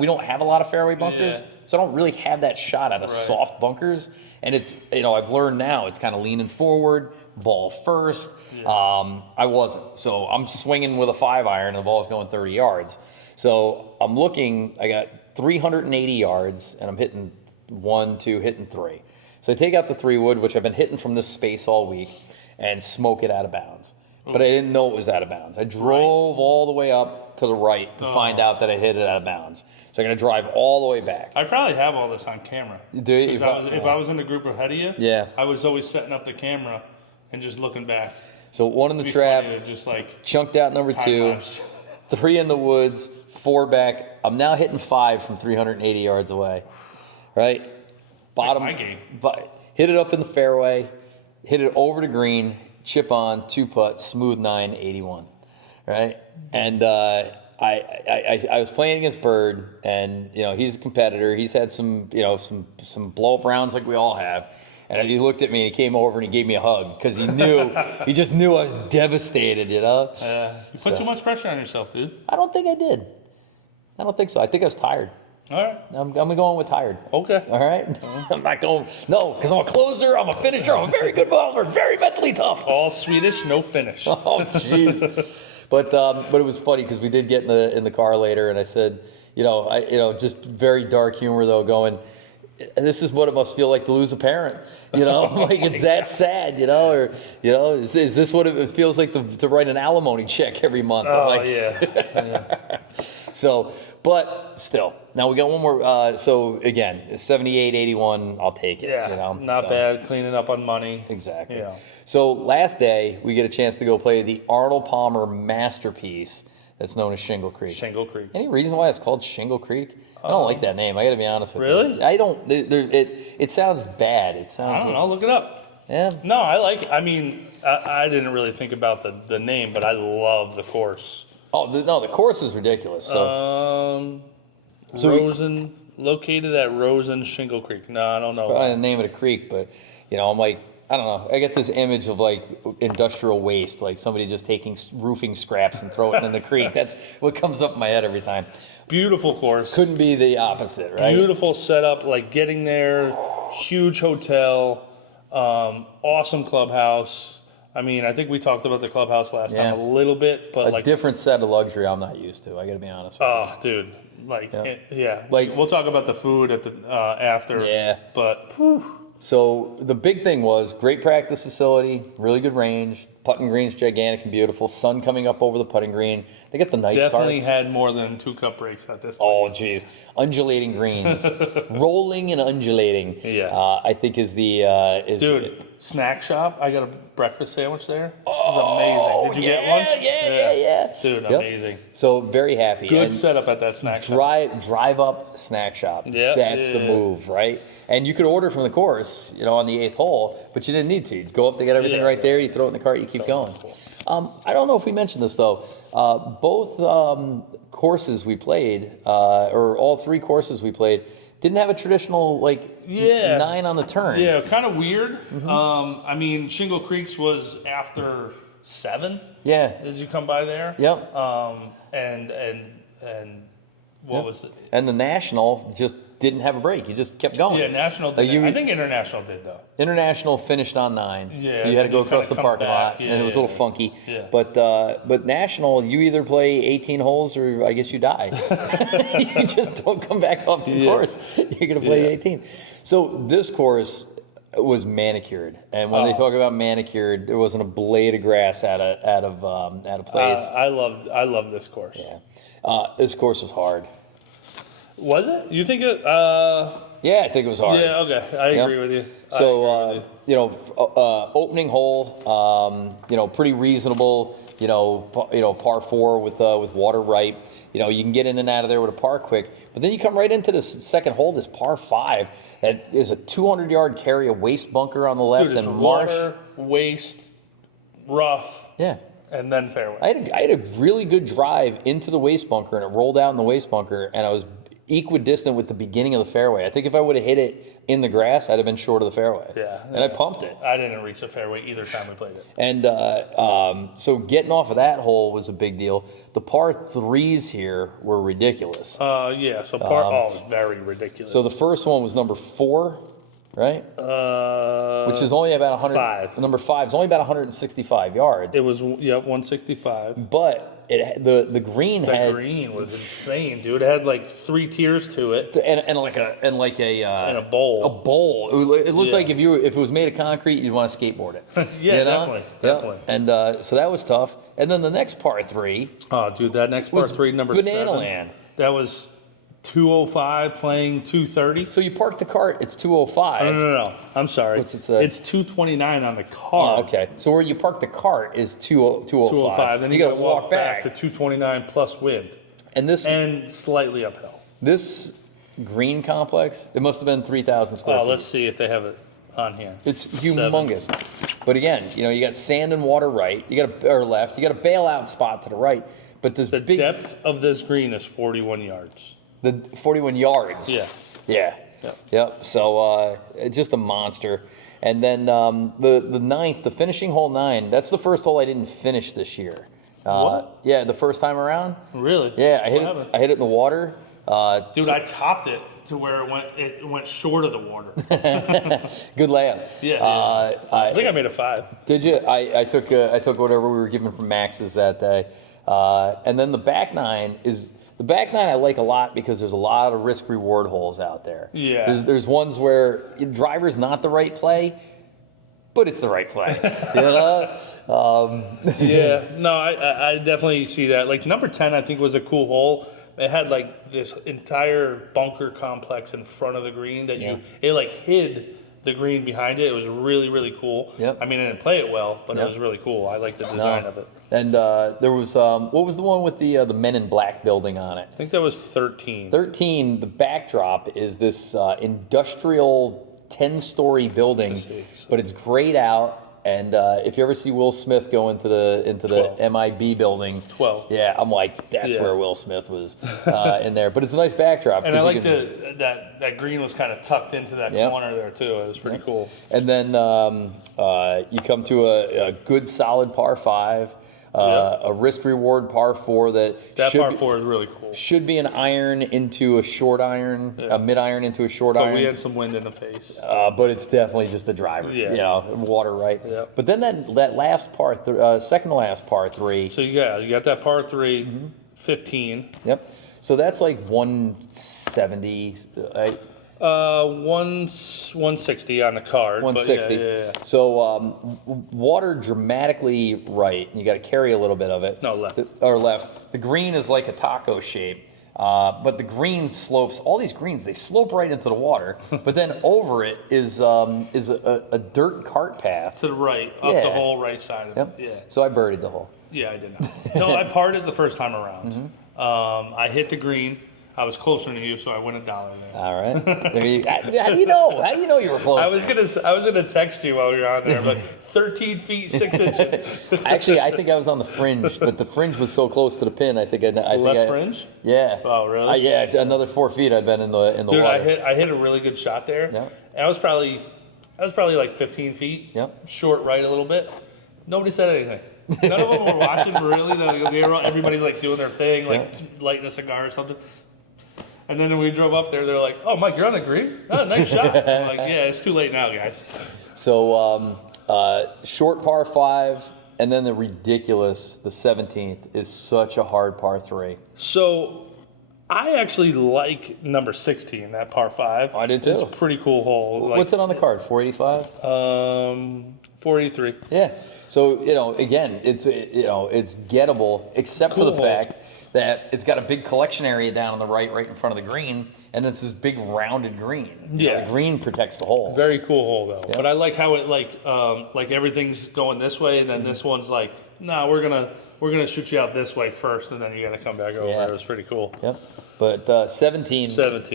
don't have a lot of fairway bunkers, so I don't really have that shot out of soft bunkers. And it's, I've learned now it's kind of leaning forward, ball first. Yeah. I wasn't. So I'm swinging with a 5-iron and the ball's going 30 yards. So I'm looking, I got 380 yards and I'm hitting 1, 2, hitting 3. So I take out the 3-wood, which I've been hitting from this space all week, and smoke it out of bounds. But I didn't know it was out of bounds. I drove all the way up to the right to find out that I hit it out of bounds. So I'm going to drive all the way back. I probably have all this on camera. Do you? If I was in the group ahead of you, I was always setting up the camera and just looking back. So 1 in the trap, just like chunked out number 2, lapse. 3 in the woods, 4 back. I'm now hitting 5 from 380 yards away, right? Bottom, like my game. But hit it up in the fairway, hit it over to green, chip on, 2-putt, smooth 9, 81, right? And I was playing against Bird, and he's a competitor. He's had some some blow up rounds like we all have. And he looked at me and he came over and he gave me a hug because he knew he just knew I was devastated. You put too much pressure on yourself, dude. I don't think I did. I don't think so. I think I was tired. All right. I'm going with tired. Okay. All right? I'm not going, no, because I'm a closer, I'm a finisher, I'm a very good bowler, very mentally tough. All Swedish, no finish. Oh, jeez. But it was funny because we did get in the car later, and I said, just very dark humor though, going, this is what it must feel like to lose a parent, like it's that sad, or is this what it feels like to write an alimony check every month? Oh, yeah. So, but still, now we got one more. So again, 78, 81, I'll take it. Yeah, not bad. Cleaning up on money. Exactly. Yeah. So last day, we get a chance to go play the Arnold Palmer masterpiece that's known as Shingle Creek. Shingle Creek. Any reason why it's called Shingle Creek? I don't like that name. I got to be honest with you. Really? I don't. It sounds bad. It sounds. I don't know. Look it up. Yeah. No, I like. I mean, I didn't really think about the name, but I love the course. Oh no, the course is ridiculous. So. Rosen, located at Rosen Shingle Creek. No, I don't know. Probably the name of the creek, but I'm like, I don't know. I get this image of like industrial waste, like somebody just taking roofing scraps and throw it in the creek. That's what comes up in my head every time. Beautiful course. Couldn't be the opposite, right? Beautiful setup, like getting there, huge hotel, awesome clubhouse. I mean, I think we talked about the clubhouse last Yeah. time a little bit, but A like, different set of luxury I'm not used to. I got to be honest with oh, dude, like, Like- like we'll talk about the food at the after. Yeah. But So the big thing was great practice facility, really good range, putting green's gigantic and beautiful, sun coming up over the putting green. They got the nice definitely carts. had more than 2 cup breaks at this Oh, place. geez. Undulating greens. Rolling and undulating. Yeah. I think is the... Dude, snack shop. I got a breakfast sandwich there. It was amazing. Did you get one? Yeah. Dude, Yep. amazing. So very happy. Good And setup at that snack shop. drive up snack shop. Yep. That's the Yeah. move, right? And you could order from the course, on the 8th hole, but you didn't need to. You'd go up, they got everything Yeah, right yeah. there, you throw it in the cart, you keep going. I don't know if we mentioned this though. Both courses we played, or all 3 courses we played, didn't have a traditional Yeah. 9 on the turn. Yeah, kind of weird. I mean, Shingle Creeks was after 7. Yeah. Did you come by there? Yep. And what was it? And the National just didn't have a break. You just kept going. Yeah, National did. you- I think International did though. International finished on 9. Yeah, you had to go you kinda across the come parking back. lot, Yeah, and it was a yeah, little funky. yeah. But National, you either play 18 holes or I guess you die. You just don't come back off the course. You're gonna play Yeah. 18. So this course was manicured, and when they talk about manicured, there wasn't a blade of grass out of place. I love this course. This course was hard. Was it? You think it? Yeah, I think it was hard. Yeah. Okay, I Yep. agree with you. So, opening hole, pretty reasonable, par 4 with water right. You can get in and out of there with a par quick. But then you come right into this second hole, this par 5, that is a 200-yard carry, a waste bunker on the left, Dude, it's and marsh. water, waste, rough, Yeah. and then fairway. I had a really good drive into the waste bunker, and it rolled out in the waste bunker, and I was equidistant with the beginning of the fairway. I think if I would have hit it in the grass, I'd have been short of the fairway. Yeah. And I pumped it. I didn't reach the fairway either time we played it. And so getting off of that hole was a big deal. The par 3s here were ridiculous. Yeah. So part very ridiculous. So the first one was number 4, right? Which is only about 100. 5. Number 5 is only about 165 yards. It was 165. But the green The had green was insane, dude. It had like 3 tiers to it and like a and a bowl. A bowl. It looked Yeah. like if it was made of concrete, you'd want to skateboard it. Yeah, definitely. Yeah. And so that was tough. And then the next par 3 Oh, dude, that next par was 3, number Banana 7. Land. That was 205 playing 230. So you park the cart, it's 205. No. I'm sorry. What's it say? It's 229 on the car. Oh, okay. So where you park the cart is 205. 205. Then you you got to gotta walk back. to 229 plus wind And and slightly uphill. this green complex, it must have been 3,000 square feet. Let's see if they have it on here. It's humongous. But again, you got sand and water right, or left, you got a bailout spot to the right. But this The big depth of this green is 41 yards. the 41 yards. Yeah. Yeah. Yep. So just a monster. And then the ninth, the finishing hole 9, that's the first hole I didn't finish this year. What? Yeah, the first time around. Really? Yeah, I What happened? hit it in the water. Dude, I topped it to where it went short of the water. Good layup. Yeah. I think I made a 5. Did you? I took whatever we were given from Max's that day. And then the back 9 I like a lot because there's a lot of risk reward holes out there. Yeah. There's ones where driver's not the right play, but it's the right play. Yeah, no, I definitely see that. Like number 10, I think was a cool hole. It had like this entire bunker complex in front of the green that it like hid the green behind it. It was really, really cool. Yep. I mean, I didn't play it well, but Yep. it was really cool. I like the design of it. And there was what was the one with the Men in Black building on it? I think that was 13. 13. The backdrop is this industrial 10-story building, see. but it's grayed out. And if you ever see Will Smith go into the 12. MIB building, 12. yeah, I'm like, that's Yeah. where Will Smith was in there. But it's a nice backdrop. And I 'cause you like can- that green was kind of tucked into that Yep. corner there too. It was pretty cool. And then you come to a good solid par 5. a risk reward par 4 That should par be, 4 is really cool. should be an iron into a short iron, a mid iron into a short But iron. we had some wind in the face. But it's definitely just a driver. Yeah. You know, water right. Yeah. But then that last par, second to last par 3. So you got that par 3, 15. Yep. So that's like 170. 160 on the card. 160. But yeah. So water dramatically right. You got to carry a little bit of it. No, left. Or left. The green is like a taco shape. But the green slopes, all these greens, they slope right into the water. But then over it is a dirt cart path. To the right, up the whole right side of Yep. it. Yeah. So I birdied the hole. Yeah, I did not. No, I parred it the first time around. I hit the green. I was closer to you, so I win $1 there. All right. There you, how do you know? How do you know you were close? I was gonna text you while we were on there, but 13 feet 6 inches. Actually, I think I was on the fringe, but the fringe was so close to the pin. I think Left fringe? Yeah. Oh, really? Yeah. Another 4 feet. I've been in the Dude, water. I hit a really good shot there. Yeah. And I was probably like 15 feet. Yep. Short right a little bit. Nobody said anything. None of them were watching really. Everybody's like doing their thing, like lighting a cigar or something. And then when we drove up there, they're like, "Oh, Mike, you're on the green? Oh, nice shot." I'm like, "Yeah, it's too late now, guys." So short par 5, and then the ridiculous, the 17th is such a hard par 3. So I actually like number 16, that par 5. I did too. It's a pretty cool hole. Like, What's it on the card? 485. 43. Yeah. So again, it's gettable, except for Cool the hole. fact that it's got a big collection area down on the right in front of the green, and it's this big rounded green. Yeah. The green protects the hole. Very cool hole though. But I like how it like everything's going this way, and then this one's like, "Nah, we're gonna shoot you out this way first, and then you got to come back over." Yeah. It was pretty cool. Yep. But 17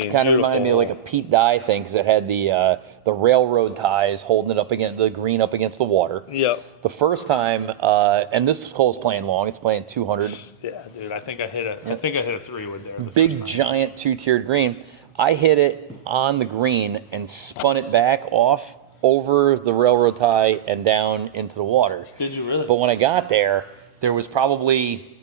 kind of reminded me of like a Pete Dye thing, because it had the railroad ties holding it up against the green up against the water. Yep. The first time, and this hole's playing long. It's playing 200. Yeah, dude. I think I hit a 3-wood there. Big giant 2-tiered green. I hit it on the green and spun it back off over the railroad tie and down into the water. Did you really? But when I got there, there was probably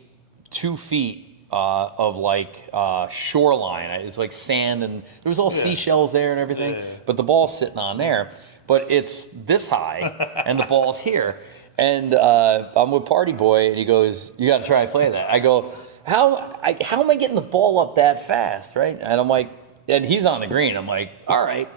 2 feet of like shoreline. It's like sand, and there was all seashells there and everything. Yeah. But the ball's sitting on there. But it's this high, and the ball's here. And I'm with Party Boy, and he goes, "You got to try and play that." I go, how am I getting the ball up that fast, right? And I'm like, and he's on the green. I'm like, all right.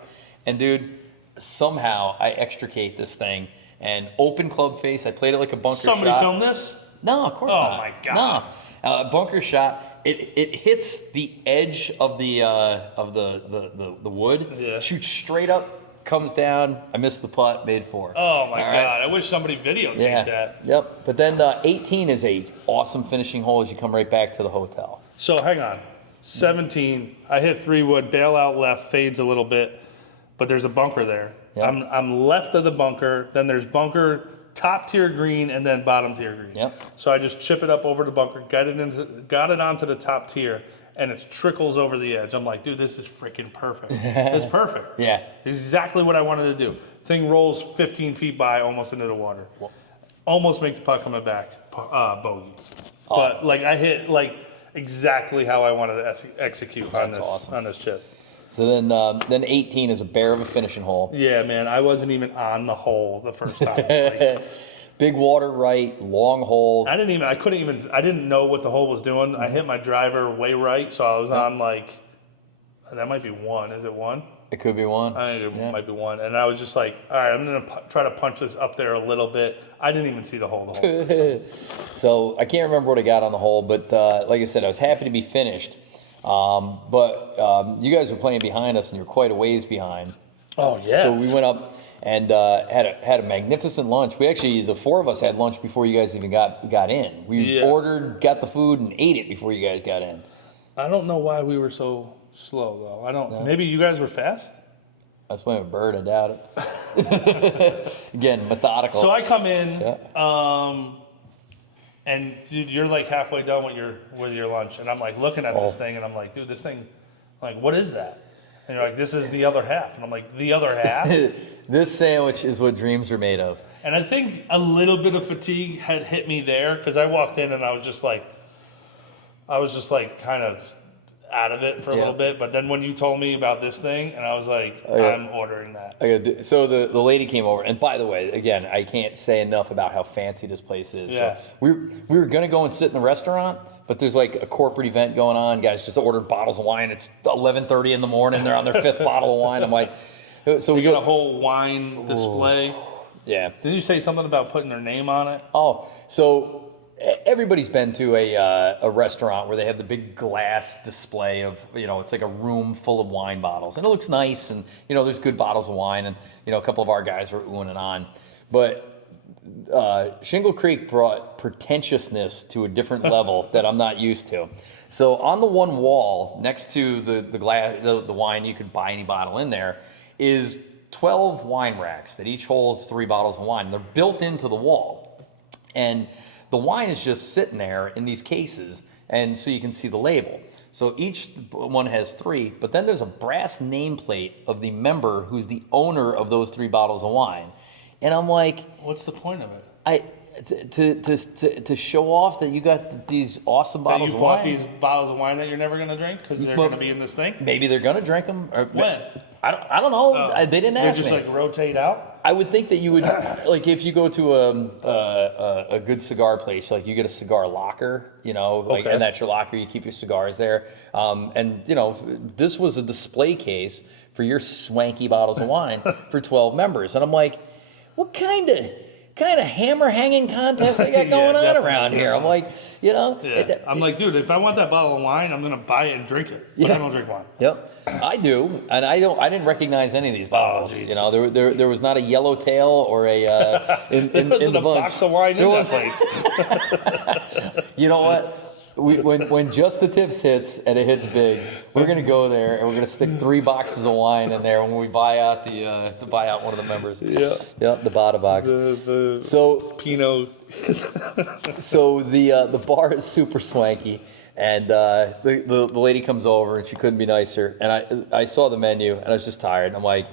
And dude, somehow I extricate this thing and open club face. I played it like a bunker shot. Somebody filmed this? No, of course Oh, not. my God. No, bunker shot. It hits the edge of the wood. Yeah. Shoots straight up, comes down. I missed the putt. Made 4. Oh my All God! right. I wish somebody videotaped that. Yep. But then 18 is a awesome finishing hole as you come right back to the hotel. So hang on, 17. I hit 3-wood, bail out left, fades a little bit, but there's a bunker there. Yep. I'm left of the bunker. Then there's bunker, top tier green, and then bottom tier green. Yep. So I just chip it up over the bunker, got it onto the top tier, and it trickles over the edge. I'm like, dude, this is freaking perfect. It's perfect. Yeah. Exactly what I wanted to do. Thing rolls 15 feet by, almost into the water. Almost make the putt coming back, bogey. But like I hit like exactly how I wanted to execute on this awesome. on this chip. So then 18 is a bear of a finishing hole. Yeah, man, I wasn't even on the hole the first time. Like, Big water right, long hole. I didn't know what the hole was doing. I hit my driver way right, so I was on like, that might be 1. Is it 1? It could be 1. I think it might be 1. And I was just like, all right, I'm going to try to punch this up there a little bit. I didn't even see the hole So I can't remember what I got on the hole, but like I said, I was happy to be finished. But you guys were playing behind us, and you're quite a ways behind. Oh, yeah. So we went up and had a magnificent lunch. We actually, the 4 of us had lunch before you guys even got in. We ordered, got the food, and ate it before you guys got in. I don't know why we were so slow, though. Maybe you guys were fast? I was playing with Bird, I doubt it. Again, methodical. So I come in, and dude, you're like halfway done with your lunch, and I'm like looking at this thing, and I'm like, dude, this thing, like, what is that? And you're like, this is the other half, and I'm like, the other half? This sandwich is what dreams are made of. And I think a little bit of fatigue had hit me there because I walked in and I was just like kind of out of it for a Yeah. little bit. But then when you told me about this thing, and I was like, I'm ordering that. So the lady came over, and by the way, again, I can't say enough about how fancy this place is. Yeah. So we were gonna go and sit in the restaurant, but there's like a corporate event going on. Guys just ordered bottles of wine. It's 11:30 in the morning. They're on their 5th bottle of wine. I'm like, so we We got go. a whole wine display. Yeah. Didn't you say something about putting their name on it? Oh, so everybody's been to a restaurant where they have the big glass display of, it's like a room full of wine bottles, and it looks nice, and there's good bottles of wine, and a couple of our guys were oohing and on, but Shingle Creek brought pretentiousness to a different level that I'm not used to. So on the one wall next to the glass, the wine, you could buy any bottle in there, is 12 wine racks that each holds 3 bottles of wine. They're built into the wall, and the wine is just sitting there in these cases, and so you can see the label. So each one has 3, but then there's a brass nameplate of the member who's the owner of those 3 bottles of wine. And I'm like, What's the point of it? to show off that you got these awesome That bottles you of bought wine. these bottles of wine that you're never going to drink because they're going to be in this thing? Maybe they're gonna drink them. Or When? I don't know. They didn't They ask just me. like rotate out? I would think that you would, like, if you go to a good cigar place, like you get a cigar locker, Okay. and that's your locker, you keep your cigars there. And this was a display case for your swanky bottles of wine for 12 members. And I'm like, what kind of hammer hanging contest they got Yeah, going on definitely. around here? I'm like, Yeah. I'm like, dude, if I want that bottle of wine, I'm going to buy it and drink it. But I don't drink wine. Yep, I do, and I didn't recognize any of these bottles. Jesus. There was not a yellowtail or a in There wasn't the a bunch. box of wine There in was- that place. You know what? When Just the Tips hits and it hits big, we're gonna go there and we're gonna stick 3 boxes of wine in there when we buy out to buy out one of the members. Yeah. Yep, the bottom box. The So Pinot. so the bar is super swanky, and the lady comes over and she couldn't be nicer. And I saw the menu and I was just tired. I'm like,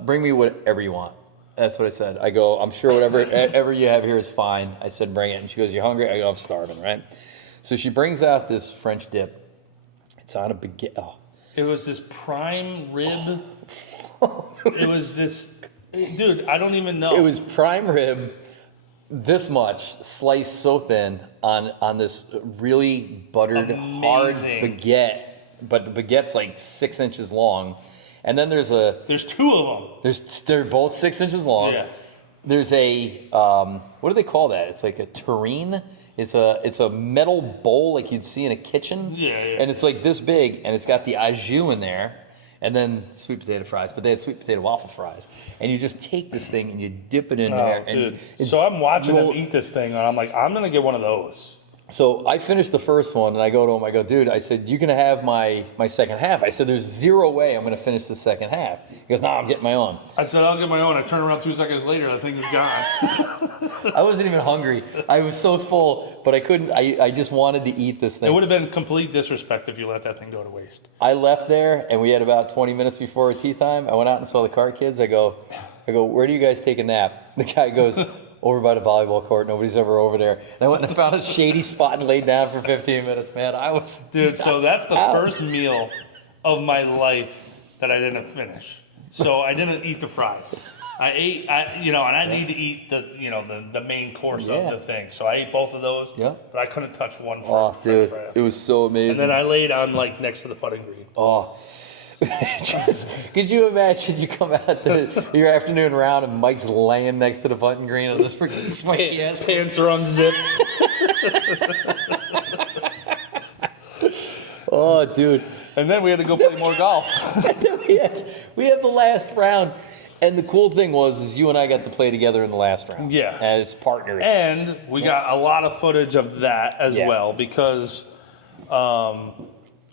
bring me whatever you want. That's what I said. I go, I'm sure whatever you have here is fine. I said, bring it. And she goes, you hungry? I go, I'm starving, right? So she brings out this French dip. It's on a baguette. Oh. It was this prime rib. It was this, dude, I don't even know. It was prime rib, this much, sliced so thin on this really buttered, hard Amazing. baguette. But the baguette's like 6 inches long. And then there's 2 of them. they're both 6 inches long. Yeah. There's a, what do they call that? It's like a terrine. It's a metal bowl like you'd see in a kitchen. Yeah. And it's like this big, and it's got the au jus in there, and then sweet potato fries. But they had sweet potato waffle fries. And you just take this thing and you dip it in there. And Dude. it's So I'm watching roll- them eat this thing, and I'm like, I'm going to get one of those. So I finished the first one, and I go to him. I go, dude. I said, you can have my second half. I said, there's 0 way I'm going to finish the second half. He goes, no, I'm getting my own. I said, I'll get my own. I turn around 2 seconds later, the thing is gone. I wasn't even hungry. I was so full, but I couldn't. I just wanted to eat this It thing. would have been complete disrespect if you let that thing go to waste. I left there, and we had about 20 minutes before tea time. I went out and saw the car kids. I go, where do you guys take a nap? The guy goes, over by the volleyball court. Nobody's ever over there. And I went and found a shady spot and laid down for 15 minutes, man. I was... Dude, so that's the out. first meal of my life that I didn't finish. So I didn't eat the fries. I ate, and I need to eat the main course Yeah. of the thing. So I ate both of those. Yeah. But I couldn't touch one Oh, French dude, fry. it was so amazing. And then I laid on next to the putting green. Oh. Could you imagine you come out your afternoon round and Mike's laying next to the button green on this freaking swanky ass. Pants are unzipped. Oh, dude. And then we had to go play more golf. we had the last round. And the cool thing is you and I got to play together in the last round. Yeah. As partners. And we got a lot of footage of that as Yeah. well because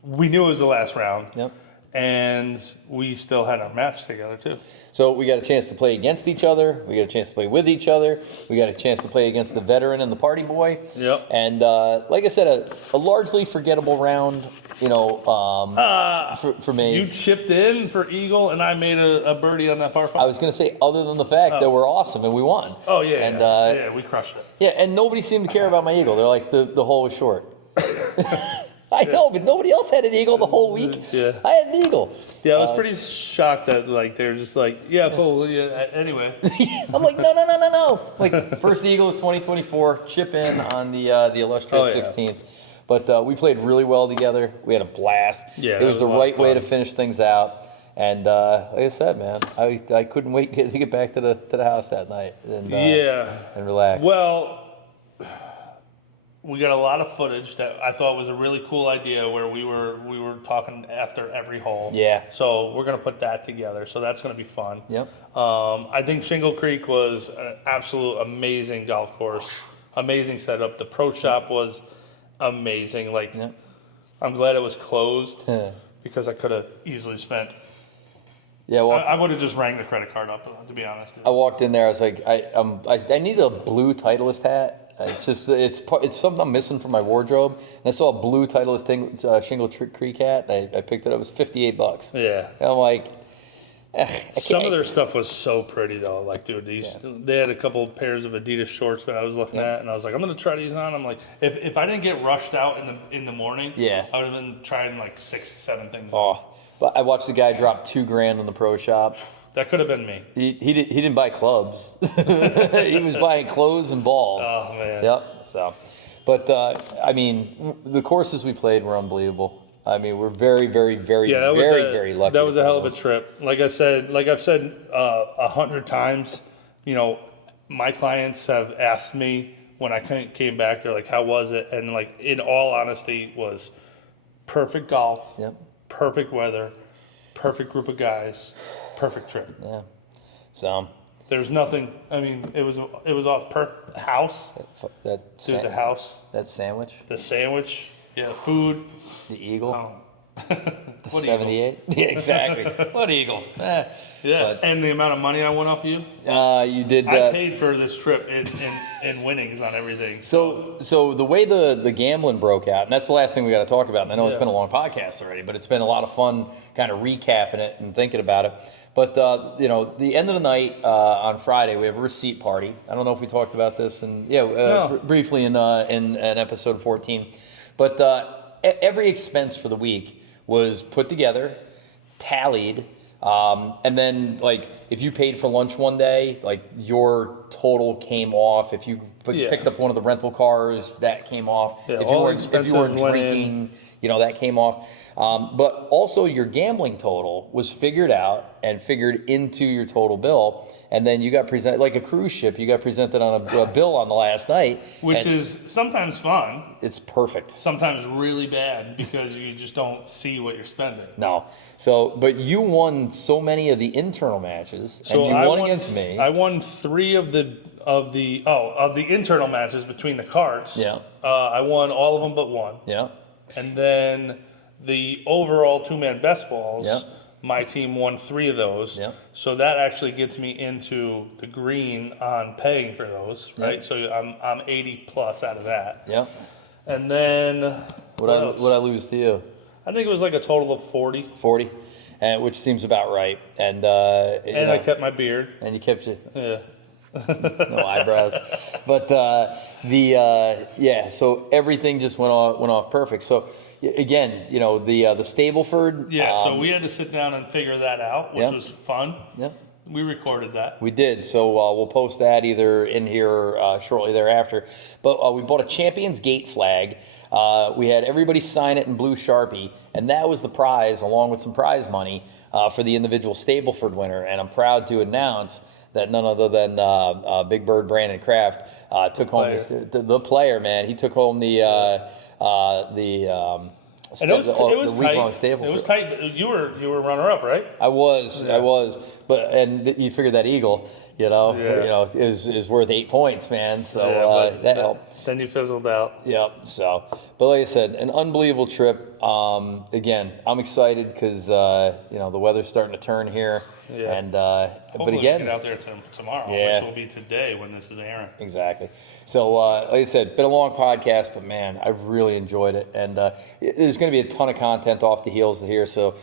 we knew it was the last round. Yep. and we still had our match together too. So we got a chance to play against each other. We got a chance to play with each other. We got a chance to play against the veteran and the party boy. Yep. And like I said, a largely forgettable round. For me. You chipped in for eagle, and I made a birdie on that par 5. I was going to say, other than the fact that we're awesome and we won. Oh yeah, and yeah, we crushed it. Yeah, and nobody seemed to care about my eagle. They're like, the hole was short. I know, but nobody else had an eagle the whole week. Yeah. I had an eagle. Yeah, I was pretty shocked that they're just like, yeah, cool. Yeah. Anyway. I'm like, no. Like, first eagle of 2024, chip in on the illustrious 16th. But we played really well together. We had a blast. Yeah, it was the right way to finish things out. And like I said, man, I couldn't wait to get back to the house that night and relax. Well, we got a lot of footage that I thought was a really cool idea where we were talking after every hole. Yeah. So we're gonna put that together. So that's gonna be fun. Yep. I think Shingle Creek was an absolute amazing golf course, amazing setup. The pro shop was amazing. Like, I'm glad it was closed because I could have easily spent. Yeah, well, I would have just rang the credit card up, to be honest. I walked in there. I was like, I need a blue Titleist hat. It's just it's something I'm missing from my wardrobe. And I saw a blue Titleist Shingle Creek hat. I picked it up. It was $58. Yeah. And I'm like, some of their stuff was so pretty though. Like, dude, they had a couple pairs of Adidas shorts that I was looking at, and I was like, I'm gonna try these on. I'm like, if I didn't get rushed out in the morning, I would have been trying like 6-7 things. But I watched the guy drop $2,000 in the pro shop. That could have been me. He didn't buy clubs. He was buying clothes and balls. Oh man. Yep. So, but I mean, the courses we played were unbelievable. I mean, we're very, very, very, very lucky. That was a hell of a trip. Like I've said 100 times. You know, my clients have asked me when I came back. They're like, "How was it?" And like, in all honesty, it was perfect golf. Yep. Perfect weather. Perfect group of guys. Perfect trip. Yeah. So there's nothing. I mean, it was all perfect. House. The house. That sandwich. The sandwich. Yeah. Food. The eagle. The 78. Yeah, exactly. What eagle? Yeah. But, and the amount of money I won off you. You did. I paid for this trip in winnings on everything. So the way the gambling broke out, and that's the last thing we got to talk about. And I know it's been a long podcast already, but it's been a lot of fun kind of recapping it and thinking about it. But the end of the night on Friday, we have a receipt party. I don't know if we talked about this, and briefly in episode 14. But every expense for the week was put together, tallied, and then like if you paid for lunch one day, like your total came off. If you picked up one of the rental cars, that came off. Yeah, if you weren't drinking, that came off. But also your gambling total was figured out and figured into your total bill. And then you got presented, like a cruise ship, you got presented on a bill on the last night. Which is sometimes fun. It's perfect. Sometimes really bad because you just don't see what you're spending. No. So, but you won so many of the internal matches, and you won against me. I won 3 of the internal matches between the cards. Yeah. I won all of them but one. Yeah. And then the overall 2-man best balls. Yeah. My team won 3 of those. Yeah. So that actually gets me into the green on paying for those, right? Yeah. So I'm 80 plus out of that. Yeah. And then what I lose to you? I think it was like a total of 40. 40, which seems about right. And I kept my beard. And you kept your no eyebrows. But so everything just went off perfect. So again, the Stableford. Yeah, so we had to sit down and figure that out, which was fun. Yeah. We recorded that. We did. So we'll post that either in here or shortly thereafter. But we bought a Champions Gate flag. We had everybody sign it in blue Sharpie, and that was the prize, along with some prize money for the individual Stableford winner. And I'm proud to announce that none other than Big Bird Brandon Kraft took home the player, man. He took home the and it was tight. It was tight. You were runner up, right? I was. But you figured that eagle, is worth 8 points, man. So that helped. Then you fizzled out. Yep. So, But like I said, an unbelievable trip. Again, I'm excited because the weather's starting to turn here. Yeah. And Hopefully but again, we get out there tomorrow, Yeah. which will be today when this is airing. exactly. So like I said, been a long podcast, but man, I've really enjoyed it. And there's going to be a ton of content off the heels of here. So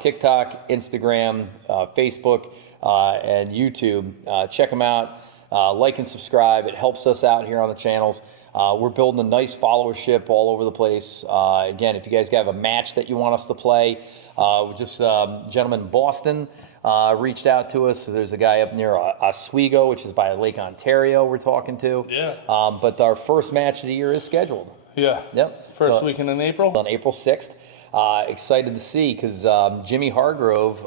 TikTok, Instagram, Facebook, and YouTube. Check them out. Like and subscribe. It helps us out here on the channels. We're building a nice followership all over the place. Again, if you guys have a match that you want us to play, just gentleman in Boston reached out to us. So there's a guy up near Oswego, which is by Lake Ontario, we're talking to. Yeah. But our first match of the year is scheduled. Yeah. Yep. First So, weekend in April. on April 6th. Excited to see because Jimmy Hargrove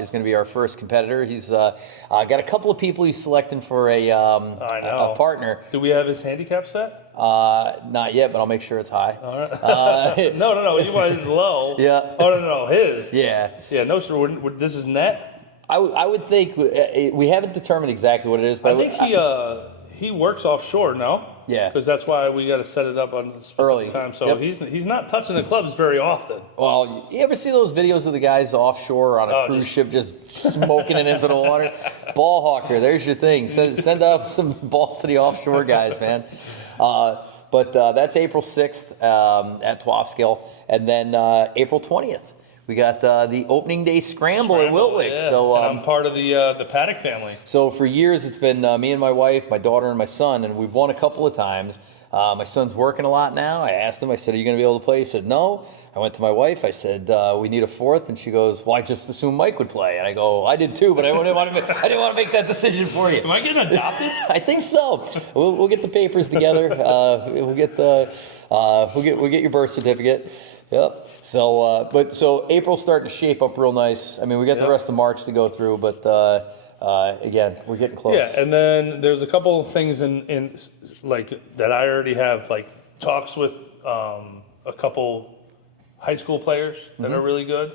is going to be our first competitor. He's got a couple of people he's selecting for a partner. Do we have his handicap set? Not yet, but I'll make sure it's high. All right. No. You want his low. Yeah. Oh, no, his. Yeah. Yeah, no, sir. This is net? I would think we haven't determined exactly what it is, but I think he works offshore, no? Yeah. Because that's why we got to set it up on a specific Early. time. So Yep. he's not touching the clubs very often. Well, you ever see those videos of the guys offshore on a cruise ship just smoking it into the water? Ball hawker, there's your thing. Send out some balls to the offshore guys, man. But that's April 6th at Twofskill. And then April 20th, we got the opening day scramble at Wiltwick. Yeah. So and I'm part of the Paddock family. So for years, it's been me and my wife, my daughter, and my son, and we've won a couple of times. My son's working a lot now. I asked him, I said, are you going to be able to play? He said, no. I went to my wife. I said, we need a fourth. And she goes, well, I just assumed Mike would play. And I go, I did too, but I didn't want to make that decision for you. Am I getting adopted? I think so. We'll get the papers together. We'll get your birth certificate. Yep. So April's starting to shape up real nice. I mean, we got the rest of March to go through, but again, we're getting close. Yeah, and then there's a couple of things in like that I already have like talks with a couple high school players that are really good.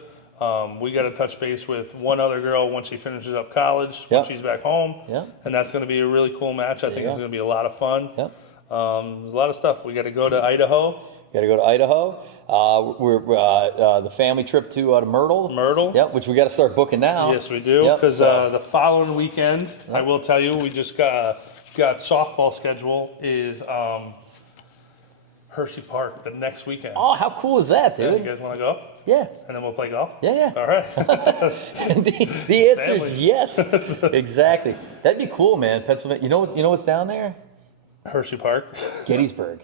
We got to touch base with one other girl once she finishes up college, when she's back home. Yeah. And that's going to be a really cool match. I think it's going to be a lot of fun. Yep. There's a lot of stuff. We got to go to Idaho. Got to go to Idaho. We're the family trip to Myrtle. Myrtle. Yep, which we got to start booking now. Yes, we do. Yep, Because so- the following weekend, I will tell you, we just got softball schedule is Hershey Park the next weekend. Oh, how cool is that, Yeah, dude? you guys want to go? Yeah. And then we'll play golf? Yeah. All right. the answer Families. is yes. Exactly. That'd be cool, man. Pennsylvania. You know what's down there? Hershey Park. Gettysburg.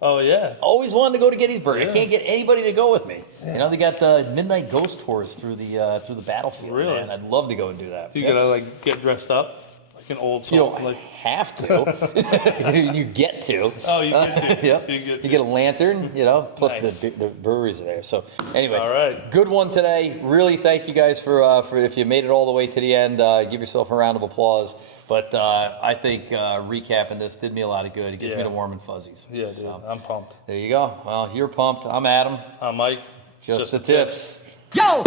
Oh, yeah. Always wanted to go to Gettysburg. Yeah. I can't get anybody to go with me. You know, they got the midnight ghost tours through the battlefield. Really? Man. I'd love to go and do that. Do you gotta like get dressed up like an old You soul? don't Like, have to. You get to. oh, you get to. Yep. You get a lantern, plus Nice. the breweries are there. So anyway, All right. good one today. Really thank you guys for if you made it all the way to the end, give yourself a round of applause. But I think recapping this did me a lot of good. It gives me Yeah. the warm and fuzzies. Yeah, dude. So, I'm pumped. there you go. Well, you're pumped. I'm Adam. I'm Mike. Just the tips. Yo!